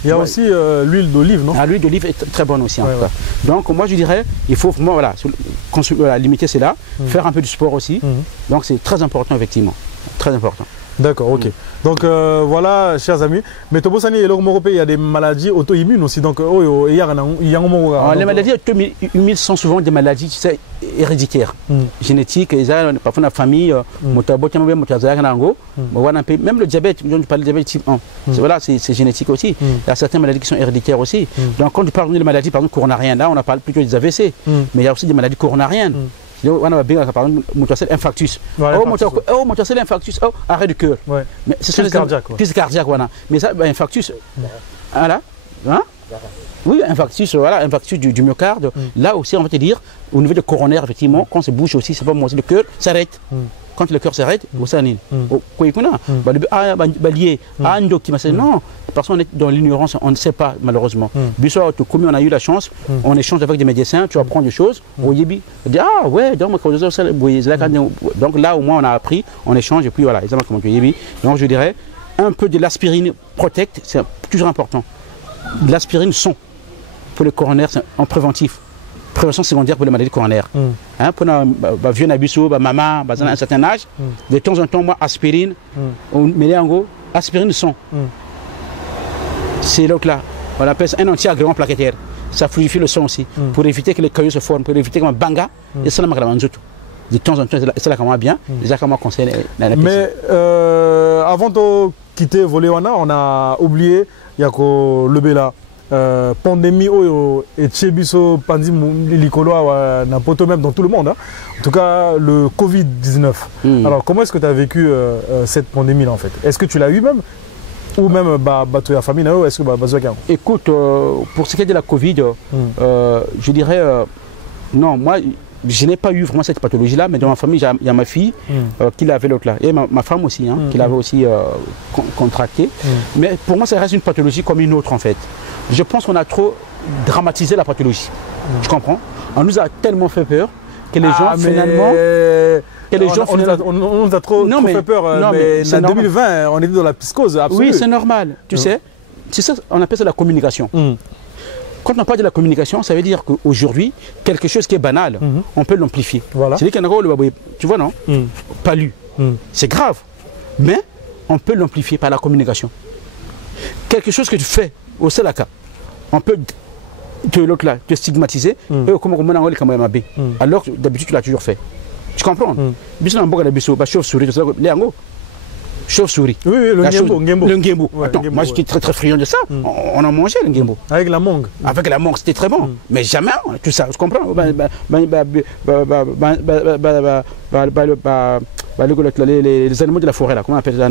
il y a aussi l'huile d'olive, non? L'huile d'olive est très bonne aussi. En fait. Donc, moi, je dirais, il faut vraiment limiter cela, faire un peu du sport aussi. Donc, c'est très important, effectivement. Très important. D'accord, ok. Donc voilà, chers amis. Mais Tobosani et l'Europe, il y a des maladies auto-immunes aussi. Donc, il y a les maladies auto-immunes sont souvent des maladies héréditaires, génétiques. Parfois, dans la famille, même le diabète, je parle de diabète type 1. Voilà, c'est génétique aussi. Il y a certaines maladies qui sont héréditaires aussi. Donc, quand on parle de maladies, par exemple, coronariennes, là, on a parlé plutôt des AVC. Mais il y a aussi des maladies coronariennes. On a bien par exemple infarctus. Infarctus, arrêt du cœur. Mais c'est crise cardiaque. Mais ça, infarctus, voilà. Hein? Oui, infarctus, voilà, infarctus du myocarde. Là aussi, on va te dire, au niveau du coronaire, effectivement, quand ça bouge aussi, c'est pas moi, le cœur s'arrête. Quand le cœur s'arrête, au sanine. Non, parce qu'on est dans l'ignorance, on ne sait pas, malheureusement. Comme on a eu la chance, on échange avec des médecins, tu apprends des choses. On dit, ah ouais, donc là, au moins, on a appris, on échange, et puis voilà. Donc, je dirais, un peu de l'aspirine protect, c'est toujours important. L'aspirine son, pour le coronaire, c'est en préventif. Prévention secondaire pour les maladies coronaires. Pour les vieux nabiso, maman, à un certain âge, de temps en temps, moi, aspirine, on met en gros, aspirine son. C'est l'autre là. On appelle ça un anti-agrément plaquettaire. Ça fluidifie le sang aussi, pour éviter que les cailloux se forment, pour éviter que ma banga, et ça, de temps en temps, c'est là qu'on va bien, déjà comment conseille la Mais avant de quitter Voléwana, on a oublié, il y a le Bela. Pandémie et Tchebiso Pandi Likolo n'a pas même dans tout le monde. Hein. En tout cas, le Covid-19. Alors, comment est-ce que tu as vécu cette pandémie-là en fait? Est-ce que tu l'as eu même? Ou même la famille, est-ce que écoute, pour ce qui est de la Covid, je dirais, Non, moi, je n'ai pas eu vraiment cette pathologie-là, mais dans ma famille, il y a ma fille qui l'avait l'autre là. Et ma femme aussi, hein, qui l'avait aussi contracté. Mais pour moi, ça reste une pathologie comme une autre en fait. Je pense qu'on a trop dramatisé la pathologie. Tu comprends? On nous a tellement fait peur que les gens finalement... On nous a trop fait peur, mais en 2020, on était dans la psychose absolue. Oui, c'est normal. Tu sais, c'est ça, on appelle ça la communication. Quand on parle de la communication, ça veut dire qu'aujourd'hui, quelque chose qui est banal, on peut l'amplifier. Voilà. C'est-à-dire qu'il y en a, tu vois, non? Pas lu. C'est grave. Mais on peut l'amplifier par la communication. Quelque chose que tu fais au Selaka, on peut te stigmatiser, alors que d'habitude tu l'as toujours fait. Tu comprends? Chauve-souris. Oui, le ngembo. Attends, moi j'étais très friand de ça. On a mangé le ngembo. Avec la mangue. Avec la mangue, c'était très bon. Mais jamais, tout ça, tu comprends? Les animaux de la forêt, là, comment on appelle ça?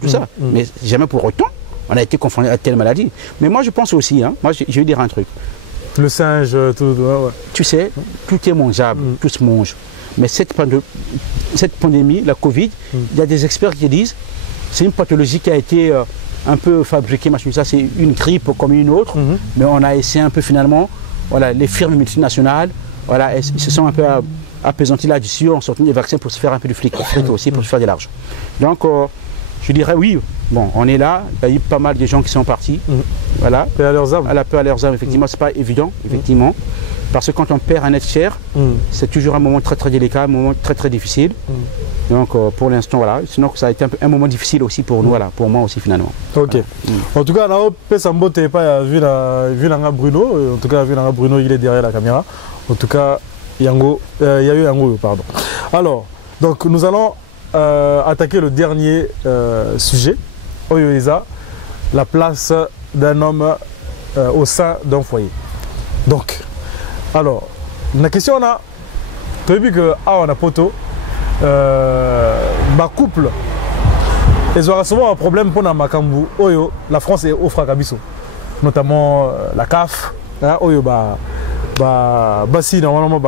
Tout ça. Mais jamais pour autant, on a été confronté à telle maladie. Mais moi je pense aussi, hein, moi je vais dire un truc. Le singe, tout. Ouais. Tu sais, tout est mangeable, tout se mange. Mais cette pandémie, la Covid, il y a des experts qui disent c'est une pathologie qui a été un peu fabriquée, ça c'est une grippe comme une autre, mais on a essayé un peu finalement, voilà, les firmes multinationales, voilà, ils se sont un peu apaisantis là-dessus en sortant des vaccins pour se faire un peu de fric aussi, pour se faire de l'argent. Donc, je dirais oui, bon, on est là, il y a eu pas mal de gens qui sont partis, voilà. Paix à leurs âmes. À la paix à leurs âmes, effectivement, c'est pas évident, effectivement. Parce que quand on perd un être cher, c'est toujours un moment très délicat, un moment très difficile. Donc pour l'instant, voilà. Sinon, ça a été un moment difficile aussi pour nous, voilà, pour moi aussi finalement. Ok. Voilà. En tout cas, on a pas vu Bruno. En tout cas, Bruno, il est derrière la caméra. En tout cas, il y a eu Yango, pardon. Alors, donc nous allons attaquer le dernier sujet. Oyoïsa, la place d'un homme au sein d'un foyer. Donc, alors, la question on a, tu as vu que on a poto, ma couple, ils auront souvent un problème pour Makambu. Oyo, la France est au frakabiso, notamment la CAF. Oyo si normalement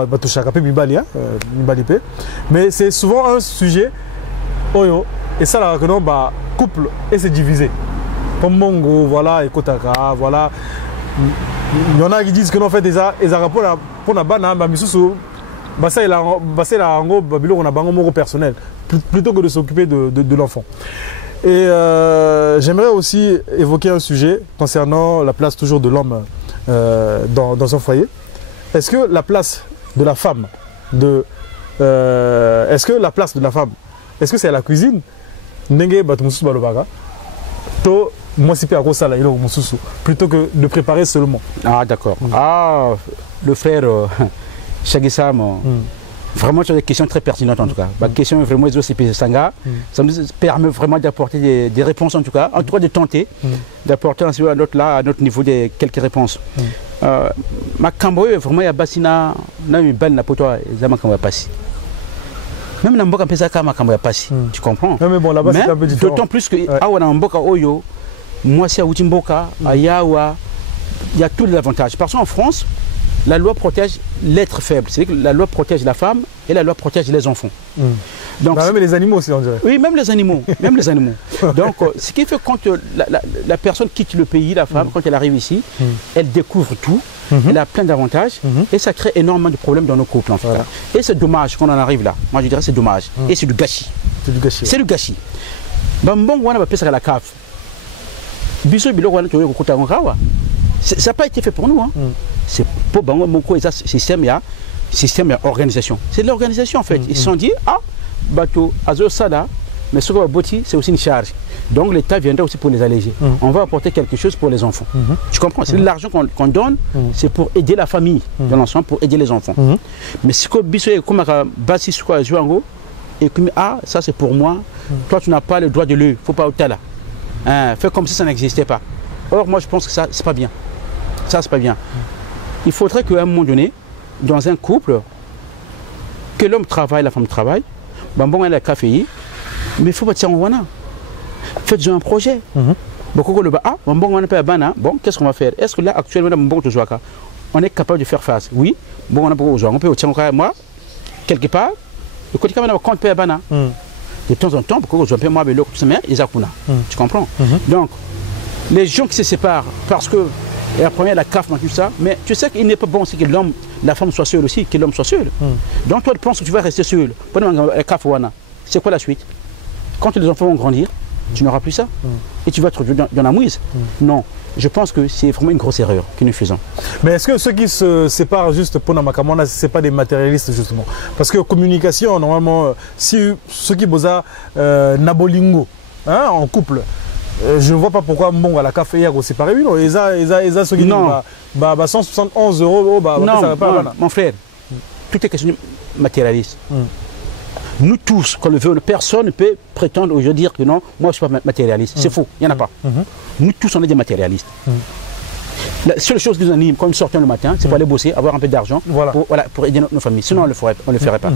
mais c'est souvent un sujet. Oyo, et ça là que non couple et c'est divisé. Comme Mongo, voilà, et Kotaka, voilà. Il y en a qui disent que non, en fait, ils ont pour la banane, personnel, plutôt que de s'occuper de l'enfant. Et j'aimerais aussi évoquer un sujet concernant la place toujours de l'homme dans un foyer. Est-ce que la place de la femme, est-ce que c'est à la cuisine? Plutôt que de préparer seulement. Ah d'accord. Ah, le frère Shagissam, vraiment tu as des questions très pertinentes en tout cas. La question est vraiment Sanga. Ça nous permet vraiment d'apporter des réponses en tout cas de tenter d'apporter à notre niveau quelques réponses. Ma Camboye vraiment il y a Bassina, une belle napoto Zama Camboye passi. Même dans Mboka Pesaka ma Camboye passi. Tu comprends? Mais bon là-bas c'est un peu différent. D'autant plus que dans Mboka Oyo, moi c'est à Outimboka, à Yawa, il y a tous les avantages. Parce qu'en France, la loi protège l'être faible. C'est-à-dire que la loi protège la femme et la loi protège les enfants. Donc, même les animaux aussi, on dirait. Oui, même les animaux. Même les animaux. Donc, ce qui fait que quand la personne quitte le pays, la femme, quand elle arrive ici, elle découvre tout, elle a plein d'avantages, et ça crée énormément de problèmes dans nos couples. En fait. Voilà. Et c'est dommage qu'on en arrive là. Moi, je dirais c'est dommage. Et c'est du gâchis. C'est du gâchis. C'est du gâchis. Ça n'a pas été fait pour nous. Hein. C'est pour un système d'organisation. C'est de l'organisation en fait. Ils se sont dit, bateau, Azo Sada, mais ce qu'on va c'est aussi une charge. Donc l'État viendra aussi pour les alléger. On va apporter quelque chose pour les enfants. Tu comprends? C'est l'argent qu'on donne, c'est pour aider la famille dans l'ensemble, pour aider les enfants. Mais si on basi sur quoi Jouango, et comme ça c'est pour moi, toi tu n'as pas le droit de le, faut pas au là. Fais comme si ça n'existait pas. Or moi je pense que ça c'est pas bien. Ça c'est pas bien. Il faudrait qu'à un moment donné, dans un couple, que l'homme travaille, la femme travaille, bon elle a café, mais il faut pas tirer en wana. Faites un projet. Beaucoup le ah, bon, on a pas bana. Bon, qu'est-ce qu'on va faire? Est-ce que là, actuellement, on est capable de faire face? Oui. Bon, on a beaucoup de gens. On peut au moi, quelque part, le côté quand même, compte pas bana. De temps en temps, beaucoup de gens, moi, mais l'autre, ils ont. Tu comprends? Donc, les gens qui se séparent parce que la première, la CAF, tout ça, mais tu sais qu'il n'est pas bon aussi que l'homme, la femme soit seule aussi, que l'homme soit seul. Donc, toi, tu penses que tu vas rester seul. Pendant la CAF, c'est quoi la suite? Quand les enfants vont grandir, tu n'auras plus ça. Et tu vas te retrouver dans la mouise. Non. Je pense que c'est vraiment une grosse erreur que nous faisons. Mais est-ce que ceux qui se séparent juste pour Namakamana, ce n'est pas des matérialistes justement? Parce que communication, normalement, si ceux qui bossent Nabolingo hein, en couple, je ne vois pas pourquoi bon à la café hier au séparé. Oui, non, ils ont ceux qui disent 171 €. Non, ça va pas, mon frère, tout est question matérialiste. Nous tous, quand le veut, personne ne peut prétendre ou dire que non, moi je ne suis pas matérialiste. C'est faux, il n'y en a pas. Nous tous, on est des matérialistes. La seule chose qui nous anime quand nous sortons le matin, c'est pour aller bosser, avoir un peu d'argent pour aider nos familles. Sinon, on ne le ferait pas.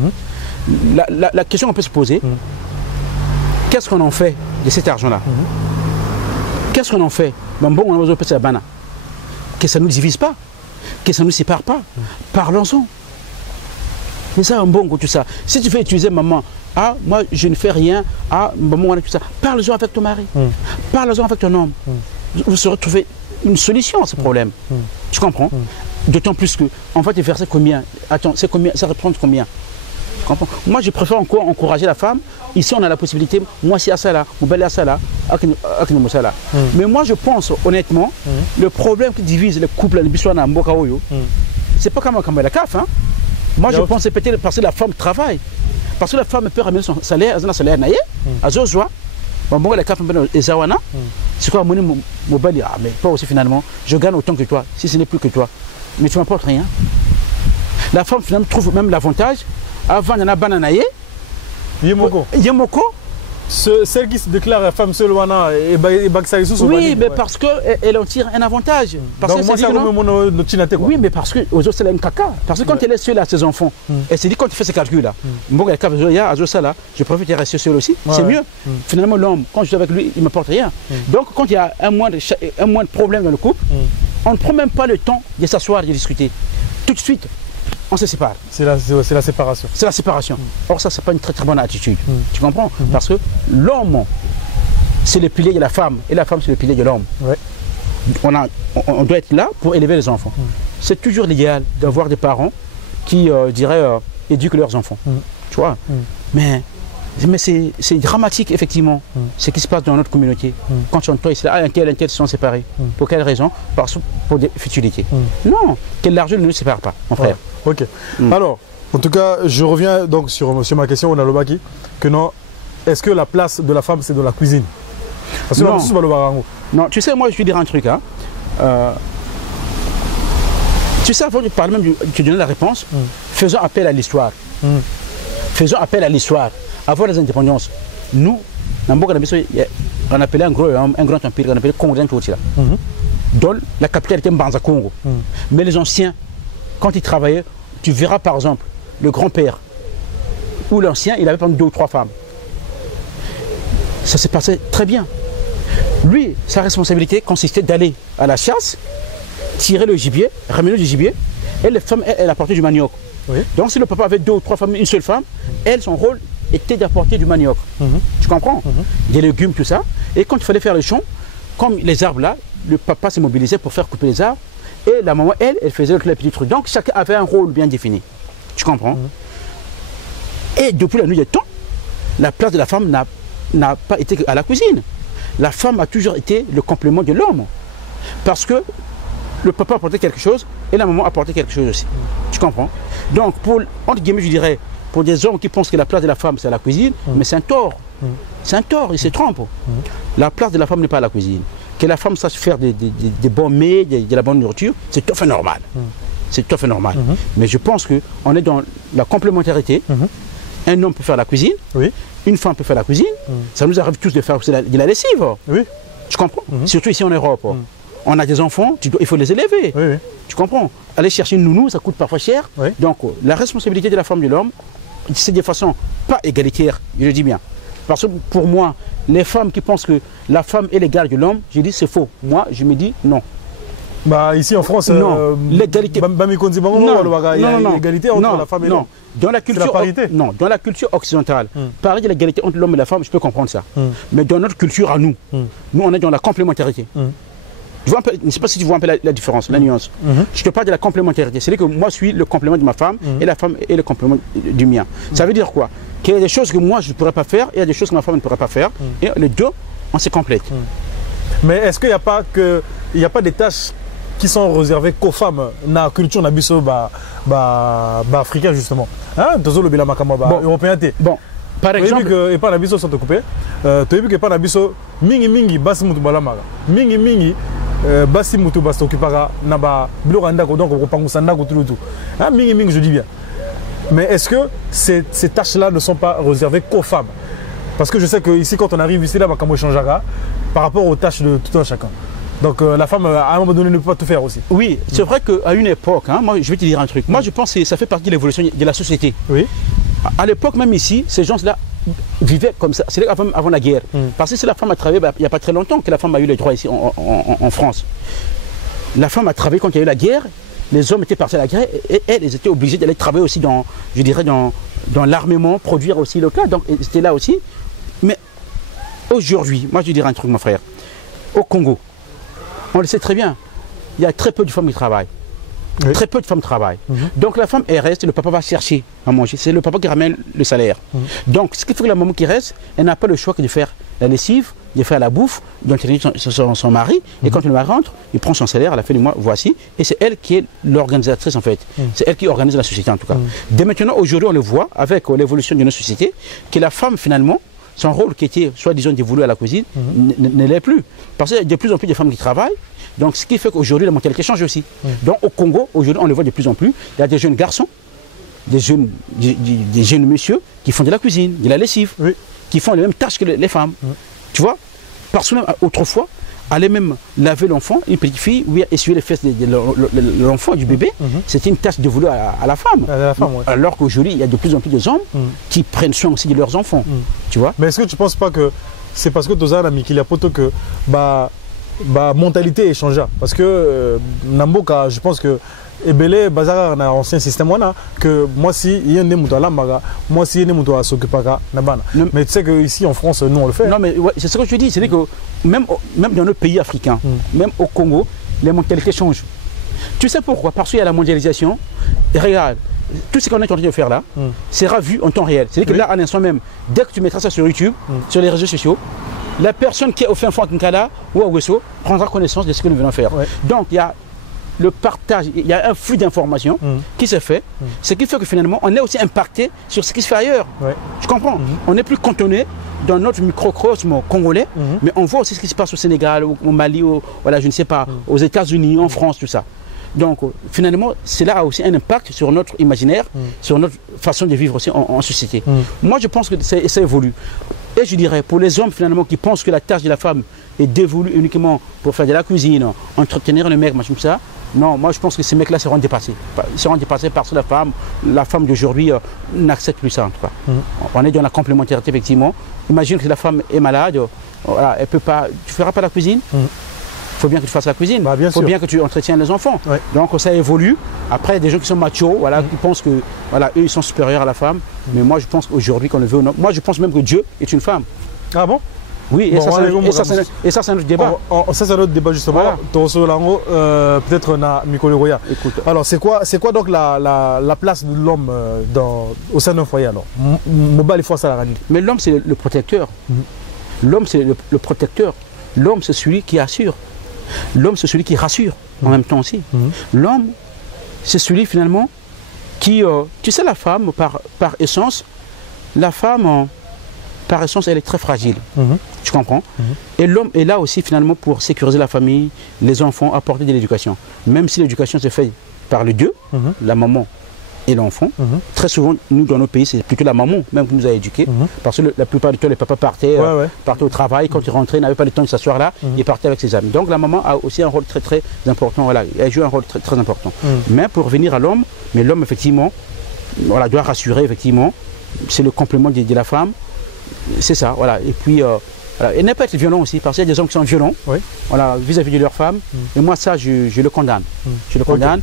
La question qu'on peut se poser, qu'est-ce qu'on en fait de cet argent-là? Qu'est-ce qu'on en fait? Bon, on a besoin de bana. Que ça ne nous divise pas, que ça ne nous sépare pas. Parlons-en. C'est ça un bon coup, tout ça. Si tu fais utiliser maman, ah, moi je ne fais rien, ah, maman, on a tout ça. Parle-en avec ton mari, parle-en avec ton homme. Vous saurez trouver une solution à ce problème. Tu comprends? D'autant plus que, on va te verser combien? Attends, c'est combien? Ça reprend combien? Tu comprends? Moi je préfère encore encourager la femme. Ici on a la possibilité, moi c'est à ça là, ou belle à ça là, ça là. Mais moi je pense honnêtement, le problème qui divise les couples, c'est pas comme la CAF, hein? Moi, je pense que c'est peut-être parce que la femme travaille. Parce que la femme peut ramener son salaire, elle a un salaire naïe, elle a joie. Bon, la CAF, c'est quoi, mon mobile? Ah, mais pas aussi finalement. Je gagne autant que toi, si ce n'est plus que toi. Mais tu ne m'apportes rien. La femme, finalement, trouve même l'avantage. Avant, il y en a bananaïe. Yemoko. Celle qui se déclare femme seule, oui, mais parce qu'elle en tire un avantage. Parce donc, moi, ça me oui, mais parce que aux autres, c'est un caca. Parce que quand elle est seule à ses enfants, elle se dit, quand tu fais ces calculs-là, bon, je préfère rester seule aussi, c'est mieux. Finalement, l'homme, quand je suis avec lui, il ne m'apporte rien. Donc, quand il y a un moindre problème dans le couple, on ne prend même pas le temps de s'asseoir et de discuter. Tout de suite, on se sépare. C'est la séparation. C'est la séparation. Or ça, c'est pas une très très bonne attitude. Tu comprends? Parce que l'homme, c'est le pilier de la femme et la femme, c'est le pilier de l'homme. On doit être là pour élever les enfants. C'est toujours l'idéal d'avoir des parents qui, éduquent leurs enfants. Tu vois? Mais c'est dramatique, effectivement, ce qui se passe dans notre communauté. Quand tu entends ici, un tel se sont séparés. Pour quelle raison? Pour des futilités. Non, que l'argent ne nous sépare pas, mon frère. Ok. Alors, en tout cas, je reviens donc sur ma question, on a le baki, que non, est-ce que la place de la femme, c'est dans la cuisine? Parce que non, tu sais, moi, je vais dire un truc. Hein. Tu sais, avant de parler même, de donner la réponse, faisons appel à l'histoire. Faisons appel à l'histoire. Avant les indépendances, nous, on appelait un grand empire, on appelait Congo, dont la capitale était Mbanza Congo. Mais les anciens, quand ils travaillaient, tu verras par exemple le grand-père ou l'ancien, il avait pas 2 ou 3 femmes. Ça s'est passé très bien. Lui, sa responsabilité consistait d'aller à la chasse, tirer le gibier, ramener du gibier, et les femmes, elle apportait du manioc. Donc si le papa avait 2 ou 3 femmes, une seule femme, elle, son rôle était d'apporter du manioc. Tu comprends? Des légumes, tout ça. Et quand il fallait faire le champ, comme les arbres là, le papa s'est mobilisé pour faire couper les arbres. Et la maman, elle faisait les petits trucs. Donc chacun avait un rôle bien défini. Tu comprends? Et depuis la nuit des temps, la place de la femme n'a pas été à la cuisine. La femme a toujours été le complément de l'homme. Parce que le papa apportait quelque chose et la maman apportait quelque chose aussi. Tu comprends? Donc, entre guillemets, je dirais, pour des hommes qui pensent que la place de la femme, c'est à la cuisine, mais c'est un tort. C'est un tort, ils se trompent. La place de la femme n'est pas à la cuisine. Que la femme sache faire des bons mets, de la bonne nourriture, c'est tout à fait normal. C'est tout à fait normal. Mais je pense qu'on est dans la complémentarité. Un homme peut faire la cuisine, une femme peut faire la cuisine. Ça nous arrive tous de faire de la lessive. Tu comprends? Surtout ici en Europe. On a des enfants, il faut les élever. Tu comprends? Aller chercher une nounou, ça coûte parfois cher. Donc la responsabilité de la femme et de l'homme, c'est de façon pas égalitaire, je le dis bien, Parce que pour moi, les femmes qui pensent que la femme est l'égale de l'homme, je dis c'est faux. Moi, je me dis non. Bah, ici en France, l'égalité. Il y a l'égalité entre la femme et l'homme. Dans la culture, non, dans la culture occidentale, parler de l'égalité entre l'homme et la femme, je peux comprendre ça. Mais dans notre culture à nous, nous on est dans la complémentarité. Je ne sais pas si tu vois un peu la différence, la nuance. Je te parle de la complémentarité. C'est-à-dire que moi je suis le complément de ma femme et la femme est le complément du mien. Ça veut dire quoi? Qu'il y a des choses que moi je ne pourrais pas faire et il y a des choses que ma femme ne pourrait pas faire. Et les deux, on se complète. Mais est-ce qu'il n'y a pas des tâches qui sont réservées qu'aux femmes dans la culture africaine justement? Hein? Européen. Bon, par exemple, et pas nabiso sont occupés. Tu as vu que pas nabiso mingi basi mutu balamara. Mingi basi mutu basi occupara naba biloranda ko donc ko pangusanda ko tout. Hein, mingi je dis bien. Mais est-ce que ces tâches-là ne sont pas réservées qu'aux femmes? Parce que je sais que ici quand on arrive ici là, on changera par rapport aux tâches de tout un chacun. Donc la femme, à un moment donné, ne peut pas tout faire aussi. Oui, c'est vrai qu'à une époque, hein, moi je vais te dire un truc, moi je pense que ça fait partie de l'évolution de la société. Oui. À l'époque, même ici, ces gens-là vivaient comme ça, c'est avant la guerre. Parce que si la femme a travaillé, il n'y a pas très longtemps que la femme a eu les droits ici en France. La femme a travaillé quand il y a eu la guerre, les hommes étaient partis à la guerre et elles étaient obligées d'aller travailler aussi dans, je dirais, dans l'armement, produire aussi local, donc c'était là aussi. Mais aujourd'hui, moi je dirais un truc mon frère, au Congo, on le sait très bien, il y a très peu de femmes qui travaillent. Oui. Très peu de femmes travaillent. Donc la femme, elle reste, le papa va chercher à manger. C'est le papa qui ramène le salaire. Donc ce qui fait que la maman qui reste, elle n'a pas le choix que de faire la lessive, de faire la bouffe, d'entraîner son mari. Et quand le mari rentre, il prend son salaire à la fin du mois, voici. Et c'est elle qui est l'organisatrice en fait. C'est elle qui organise la société en tout cas. Dès maintenant, aujourd'hui, on le voit avec l'évolution de notre société, que la femme finalement, son rôle qui était soi-disant dévolu à la cuisine ne l'est plus. Parce qu'il y a de plus en plus de femmes qui travaillent. Donc ce qui fait qu'aujourd'hui la mentalité change aussi. Donc au Congo, aujourd'hui on le voit de plus en plus. Il y a des jeunes garçons, des jeunes messieurs qui font de la cuisine, de la lessive, qui font les mêmes tâches que les femmes. Tu vois? Parce que même autrefois, aller même laver l'enfant, une petite fille, ou essuyer les fesses de l'enfant, du bébé, c'était une tâche dévolue à la femme. Alors qu'aujourd'hui, il y a de plus en plus d'hommes qui prennent soin aussi de leurs enfants. Tu vois? Mais est-ce que tu ne penses pas que c'est parce que tu as un ami qui a poto que mentalité est changée? Parce que Namboka, je pense que Ebele Bazar a un ancien système que moi si il y a des moutons là, moi si il y a des moutons à s'occuper mais tu sais qu'ici en France nous on le fait. Non mais ouais, c'est ce que je te dis, c'est que même dans nos pays africains, même au Congo, les mentalités changent. Tu sais pourquoi? Parce qu'il y a la mondialisation. Et regarde, tout ce qu'on est en train de faire là sera vu en temps réel. C'est-à-dire que là, à l'instant même, dès que tu mettras ça sur YouTube, sur les réseaux sociaux, la personne qui est au fin fond à Kinkala ou à Wesso prendra connaissance de ce que nous venons faire. Donc il y a le partage, il y a un flux d'informations qui se fait, ce qui fait que finalement on est aussi impacté sur ce qui se fait ailleurs. Tu comprends? On n'est plus cantonné dans notre microcosme congolais, mais on voit aussi ce qui se passe au Sénégal, au Mali, voilà, je ne sais pas, aux États-Unis, en France, tout ça. Donc finalement, cela a aussi un impact sur notre imaginaire, sur notre façon de vivre aussi en société. Moi je pense que ça évolue. Et je dirais, pour les hommes finalement qui pensent que la tâche de la femme est dévolue uniquement pour faire de la cuisine, entretenir le mec, machin comme ça, non, moi je pense que ces mecs-là seront dépassés. Ils seront dépassés parce que la femme d'aujourd'hui n'accepte plus ça en tout cas. On est dans la complémentarité effectivement. Imagine que la femme est malade, voilà, elle peut pas, tu ne feras pas la cuisine. Il faut bien que tu fasses la cuisine, il faut bien que tu entretiennes les enfants. Donc ça évolue. Après, il y a des gens qui sont machos, voilà, qui pensent que voilà, eux ils sont supérieurs à la femme. Mais moi je pense qu'aujourd'hui, qu'on le veut ou non, moi je pense même que Dieu est une femme. Ah bon? Oui, et, bon, ça c'est un autre débat. Ça c'est un autre débat justement. Voilà. Peut-être na Mikolo Roya. Alors c'est quoi donc la place de l'homme au sein d'un foyer alors? Mais l'homme c'est le protecteur. L'homme c'est le protecteur. L'homme c'est celui qui assure. L'homme c'est celui qui rassure en même temps aussi. L'homme c'est celui finalement qui, tu sais la femme par essence, la femme par essence elle est très fragile. Tu comprends? Et l'homme est là aussi finalement pour sécuriser la famille, les enfants, apporter de l'éducation. Même si l'éducation se fait par le Dieu, la maman et l'enfant, très souvent nous dans nos pays c'est plutôt la maman même qui nous a éduqués, parce que la plupart du temps les papas partaient, partaient au travail, quand ils rentraient ils n'avaient pas le temps de s'asseoir là, ils partaient avec ses amis. Donc la maman a aussi un rôle très important, voilà, elle joue un rôle très important. Mais pour revenir à l'homme, l'homme effectivement voilà, doit rassurer effectivement, c'est le complément de la femme. C'est ça, voilà. Et puis, voilà. Et ne pas être violent aussi, parce qu'il y a des hommes qui sont violents, voilà, vis-à-vis de leur femme. Et moi, ça, je le condamne. Je le condamne.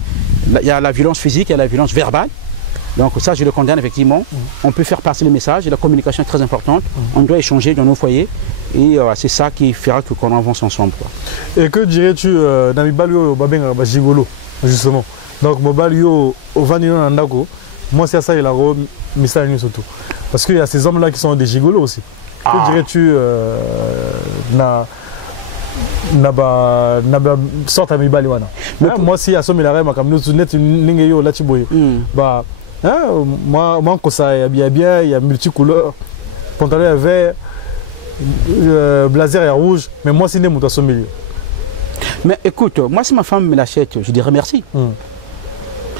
Il y a la violence physique, il y a la violence verbale. Donc ça, je le condamne effectivement. On peut faire passer le message, et la communication est très importante. On doit échanger dans nos foyers. Et c'est ça qui fera qu'on avance ensemble, quoi. Et que dirais-tu, Namibalio Babeng Gigolo, justement? Donc, Mobalio au Vanillon Nandako, moi, c'est ça, il a remis ça surtout. Parce qu'il y a ces hommes-là qui sont des gigolos aussi. Que dirais-tu, sorte à Mibaliwana? Moi, si à Somme, il a remis comme nous, net une ligne là, tu bois. Bah, moi, ça, il y a bien, il y a multicouleurs. Pantalon vert, blazer est rouge, mais moi, c'est né mon au milieu. Mais écoute, moi, si ma femme me l'achète, je dirais merci.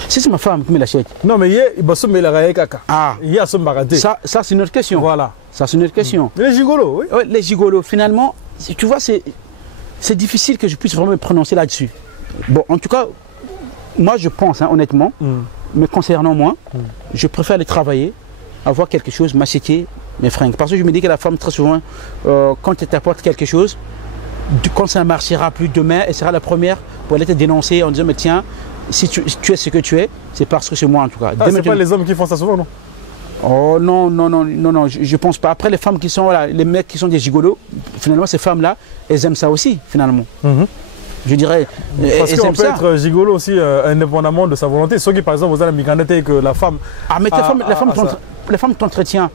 Si c'est ma femme qui me l'achète. Non, mais il va se mettre la caca. Il y a son baraté. Ça, c'est une autre question. Voilà. Ça, c'est une autre question. Les gigolos, oui. Ouais, les gigolos, finalement, tu vois, c'est difficile que je puisse vraiment me prononcer là-dessus. Bon, en tout cas, moi, je pense, hein, honnêtement, me concernant moi, je préfère aller travailler, avoir quelque chose, m'acheter mes fringues. Parce que je me dis que la femme, très souvent, quand elle t'apporte quelque chose, quand ça ne marchera plus demain, elle sera la première pour aller te dénoncer en disant, mais tiens, si tu es ce que tu es, c'est parce que c'est moi en tout cas. C'est pas les hommes qui font ça souvent, non? Oh non, je pense pas. Après les femmes qui sont, voilà, les mecs qui sont des gigolos, finalement ces femmes-là, elles aiment ça aussi, finalement. Je dirais, parce qu'on peut être gigolo aussi indépendamment de sa volonté. Ceux qui par exemple, vous allez me que la femme... Ah mais les femmes t'entretiennent.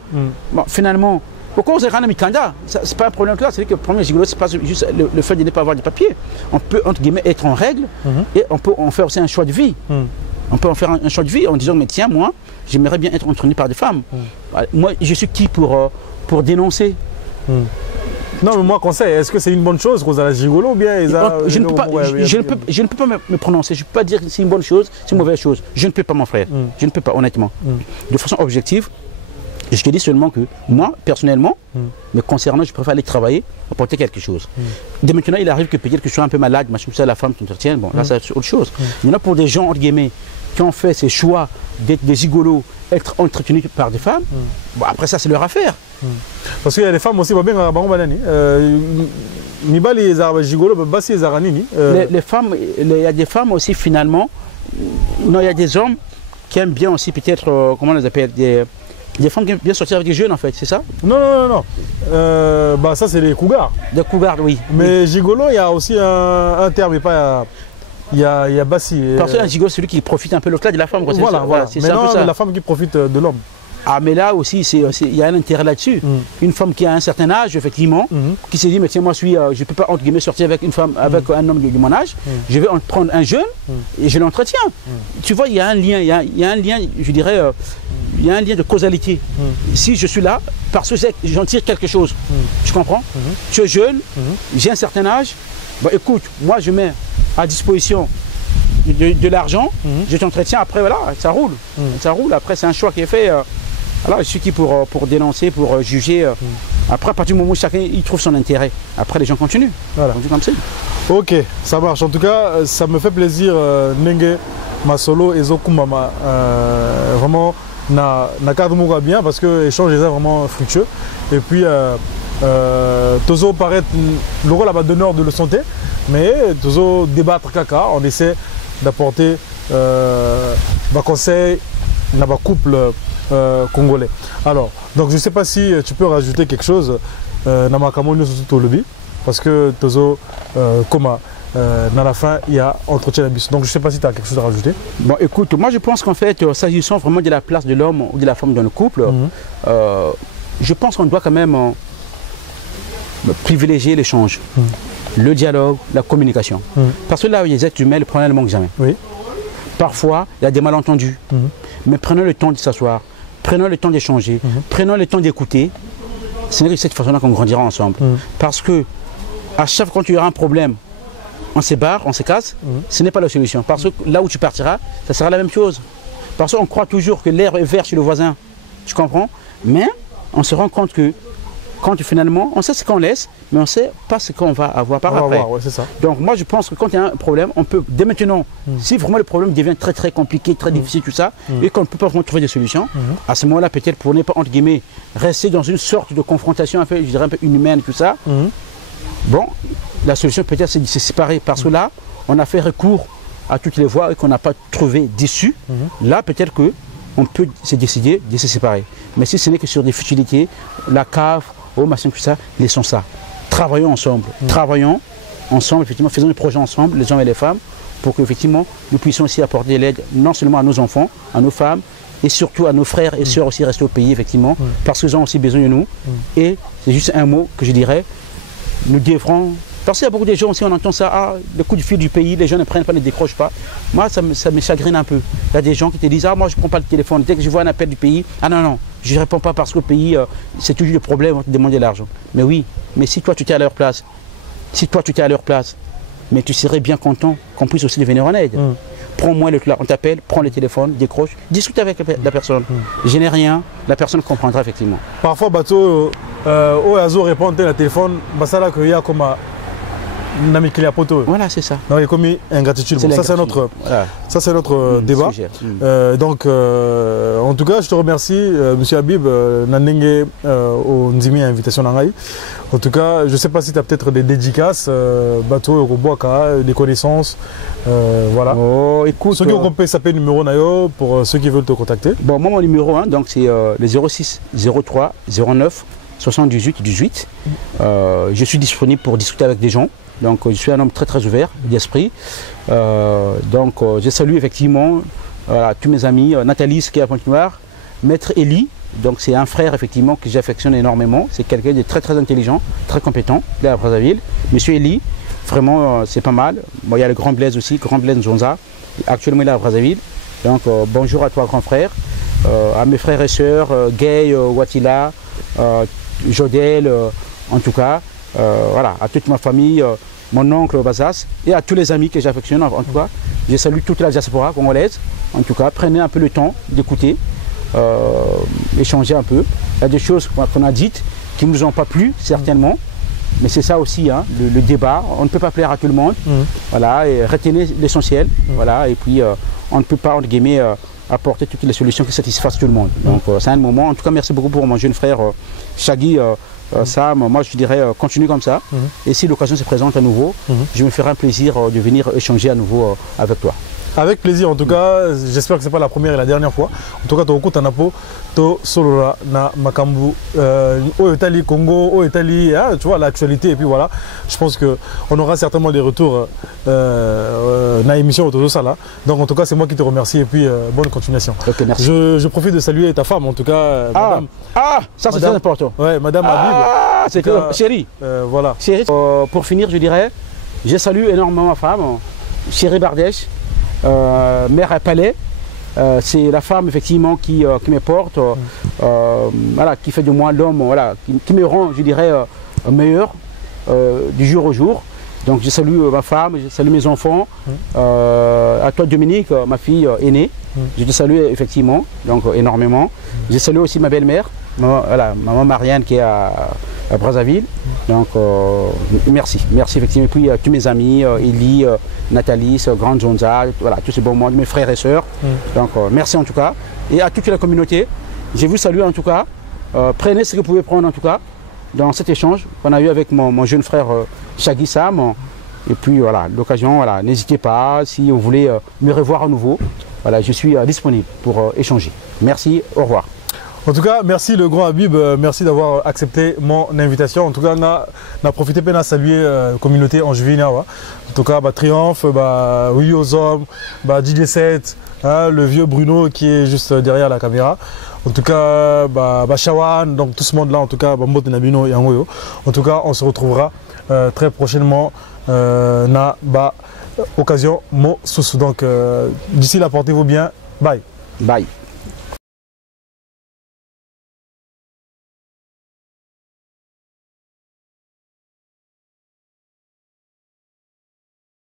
Bon, finalement, pourquoi vous avez un mikanda? C'est pas un problème là, c'est que le premier gigolo, c'est pas juste le fait de ne pas avoir de papier. On peut, entre guillemets, être en règle et on peut en faire aussi un choix de vie. On peut en faire un choix de vie en disant, mais tiens, moi, j'aimerais bien être entraîné par des femmes. Moi, je suis qui pour dénoncer? Non, mais moi, conseil, est-ce que c'est une bonne chose, Rosa Gigolo, ou bien je ne peux pas me prononcer, je ne peux pas dire que c'est une bonne chose, c'est une mauvaise chose. Je ne peux pas, mon frère. Je ne peux pas, honnêtement. De façon objective, je te dis seulement que moi, personnellement, me concernant, je préfère aller travailler, apporter quelque chose. Dès maintenant, il arrive que peut-être que je sois un peu malade, machin, ça, la femme t'entretient, bon, là, c'est autre chose. Il y en a pour des gens, entre guillemets, qui ont fait ces choix d'être des gigolos, être entretenus par des femmes, bon, après ça, c'est leur affaire. Parce qu'il y a des femmes aussi, les femmes, il y a des femmes aussi, finalement, non, il y a des hommes qui aiment bien aussi, peut-être, comment on les appelle, des femmes qui aiment bien sortir avec des jeunes, en fait, c'est ça? Non. Bah, ça, c'est les cougars. Des cougars, oui. Mais gigolo, il y a aussi un terme, et pas... Il y a Bassi. Parce qu'un gigolo, c'est celui qui profite un peu le de la femme. Voilà. Mais non, la femme qui profite de l'homme. Ah, mais là aussi, il y a un intérêt là-dessus. Une femme qui a un certain âge, effectivement, qui se dit, mais tiens, moi, je ne peux pas, entre guillemets, sortir avec une femme, avec un homme de mon âge. Je vais en prendre un jeune et je l'entretiens. Tu vois, il y a un lien, il y a un lien, je dirais, il y a un lien de causalité. Si je suis là, parce que j'en tire quelque chose. Tu comprends? Tu es jeune, j'ai un certain âge. Bah, écoute, moi, je mets à disposition de l'argent, je t'entretiens, après voilà, ça roule. Ça roule, après c'est un choix qui est fait. Alors je suis qui pour dénoncer, pour juger. Après, à partir du moment où chacun il trouve son intérêt, après les gens continuent. Voilà. Comme ça. Ok, ça marche. En tout cas, ça me fait plaisir, Nenge, Masolo et Zokumama. Vraiment, na cadre bien parce que l'échange est vraiment fructueux. Et puis, Tozo paraît le rôle d'honneur de le santé, mais Tozo débattre caca, on essaie d'apporter des conseils dans le couple congolais. Alors, donc je ne sais pas si tu peux rajouter quelque chose dans ma camoufle sur le parce que Tozo, comme dans la fin, il y a entretien d'abus. Donc je ne sais pas si tu as quelque chose à rajouter. Bon, écoute, moi je pense qu'en fait, s'agissant vraiment de la place de l'homme ou de la femme dans le couple, je pense qu'on doit quand même privilégier l'échange, le dialogue, la communication. Parce que là où il y a des êtres humains, le problème ne manque jamais. Parfois, il y a des malentendus. Mais prenons le temps de s'asseoir, prenons le temps d'échanger, prenons le temps d'écouter. Ce n'est que de cette façon-là qu'on grandira ensemble. Parce que à chaque fois qu'il y aura un problème, on se barre, on se casse, ce n'est pas la solution. Parce que là où tu partiras, ça sera la même chose. Parce qu'on croit toujours que l'air est vert chez le voisin. Tu comprends? Mais on se rend compte que quand finalement, on sait ce qu'on laisse, mais on ne sait pas ce qu'on va avoir par après. Ouais, c'est ça. Donc moi je pense que quand il y a un problème, on peut, dès maintenant, si vraiment le problème devient très très compliqué, très difficile, tout ça, et qu'on ne peut pas vraiment trouver des solutions, à ce moment-là, peut-être pour ne pas, entre guillemets, rester dans une sorte de confrontation, un peu, je dirais un peu inhumaine, tout ça, bon, la solution peut-être c'est de se séparer, parce que là, on a fait recours à toutes les voies et qu'on n'a pas trouvé d'issue. Là, peut-être que on peut se décider de se séparer. Mais si ce n'est que sur des futilités, la cave, machin, tout ça, laissons ça. Travaillons ensemble. Travaillons ensemble, effectivement, faisons des projets ensemble, les hommes et les femmes, pour qu'effectivement, nous puissions aussi apporter l'aide, non seulement à nos enfants, à nos femmes, et surtout à nos frères et sœurs aussi restés au pays, effectivement, parce qu'ils ont aussi besoin de nous. Et c'est juste un mot que je dirais, nous devrons... Parce qu'il y a beaucoup de gens aussi, on entend ça, le coup de fil du pays, les gens ne prennent pas, ne décrochent pas. Moi, ça me chagrine un peu. Il y a des gens qui te disent, moi je ne prends pas le téléphone, dès que je vois un appel du pays, non, je ne réponds pas parce que le pays, c'est toujours le problème, on te demande de l'argent. Mais oui, mais si toi tu étais à leur place, mais tu serais bien content qu'on puisse aussi venir en aide. Prends-moi on t'appelle, prends le téléphone, décroche, discute avec la personne. Je n'ai rien, la personne comprendra effectivement. Parfois, bateau, au Azo répondre au téléphone, ça là qu'il y a comme voilà, c'est ça. Non, il y a comme ingratitude. Bon, ça, c'est notre débat. Donc, en tout cas, je te remercie, Monsieur Habib, Nanenge, au Nzimi invitation Nangaï. En tout cas, je ne sais pas si tu as peut-être des dédicaces, bateau, Euroboaka, des connaissances. Voilà. Oh, écoute. Ceux qui ont compris, ça peut numéro Nayo pour ceux qui veulent te contacter. Bon, moi, mon numéro, donc c'est le 06 03 09 78 18. Je suis disponible pour discuter avec des gens. Donc je suis un homme très très ouvert d'esprit. Donc je salue effectivement tous mes amis, Nathalie qui est à Pointe-Noire, Maître Eli, donc c'est un frère effectivement que j'affectionne énormément, c'est quelqu'un de très très intelligent, très compétent, là à Brazzaville. Monsieur Eli, vraiment c'est pas mal. Bon, il y a le Grand Blaise aussi, Grand Blaise Zonza, actuellement il est à Brazzaville. Donc bonjour à toi grand frère, à mes frères et sœurs, Gay, Watila, Jodel, en tout cas. Voilà, à toute ma famille, mon oncle Bazas et à tous les amis que j'affectionne en tout cas. Je salue toute la diaspora congolaise. En tout cas, prenez un peu le temps d'écouter, échanger un peu. Il y a des choses qu'on a dites qui ne nous ont pas plu, certainement. Mais c'est ça aussi, hein, le débat. On ne peut pas plaire à tout le monde. Voilà, et retenez l'essentiel. Voilà, et puis on ne peut pas, entre guillemets, apporter toutes les solutions qui satisfassent tout le monde. Donc c'est un moment. En tout cas, merci beaucoup pour mon jeune frère Shaggy. Sam, moi je dirais continue comme ça. Et si l'occasion se présente à nouveau, je me ferai un plaisir de venir échanger à nouveau avec toi. Avec plaisir, en tout cas, j'espère que ce n'est pas la première et la dernière fois. En tout cas, tu as un to solola na makambu au Italie, Congo, au Italie, tu vois l'actualité. Et puis voilà, je pense qu'on aura certainement des retours dans l'émission autour de ça là. Donc en tout cas, c'est moi qui te remercie et puis bonne continuation. Okay, merci. Je profite de saluer ta femme, en tout cas, madame. Ça c'est très important. Ouais, madame Habib. C'est que chérie. Voilà. Chérie, pour finir, je dirais, je salue énormément ma femme, chérie Bardèche. Mère à Palais, c'est la femme effectivement qui me porte, voilà, qui fait de moi l'homme, voilà, qui me rend, je dirais, meilleur du jour au jour. Donc je salue ma femme, je salue mes enfants, à toi Dominique, ma fille aînée, je te salue effectivement, donc énormément. Je salue aussi ma belle-mère, maman Marianne qui est à Brazzaville. Donc merci effectivement. Et puis tous mes amis, Eli, Nathalie, Grande Zonza, voilà, tous ces bons monde, mes frères et sœurs. Donc merci en tout cas. Et à toute la communauté, je vous salue en tout cas. Prenez ce que vous pouvez prendre en tout cas dans cet échange qu'on a eu avec mon jeune frère Shaggy Sam. Et puis voilà, l'occasion, voilà, n'hésitez pas, si vous voulez me revoir à nouveau, voilà, je suis disponible pour échanger. Merci, au revoir. En tout cas, merci le grand Habib, merci d'avoir accepté mon invitation. En tout cas, on a profité pour saluer la communauté angevine. En tout cas, Triomphe, Willy Ozom, DJ7, le vieux Bruno qui est juste derrière la caméra. En tout cas, Shawan, donc tout ce monde-là, en tout cas, Nabino et Angoyo. En tout cas, on se retrouvera très prochainement na occasion mo sous. Donc d'ici là, portez-vous bien. Bye. Bye.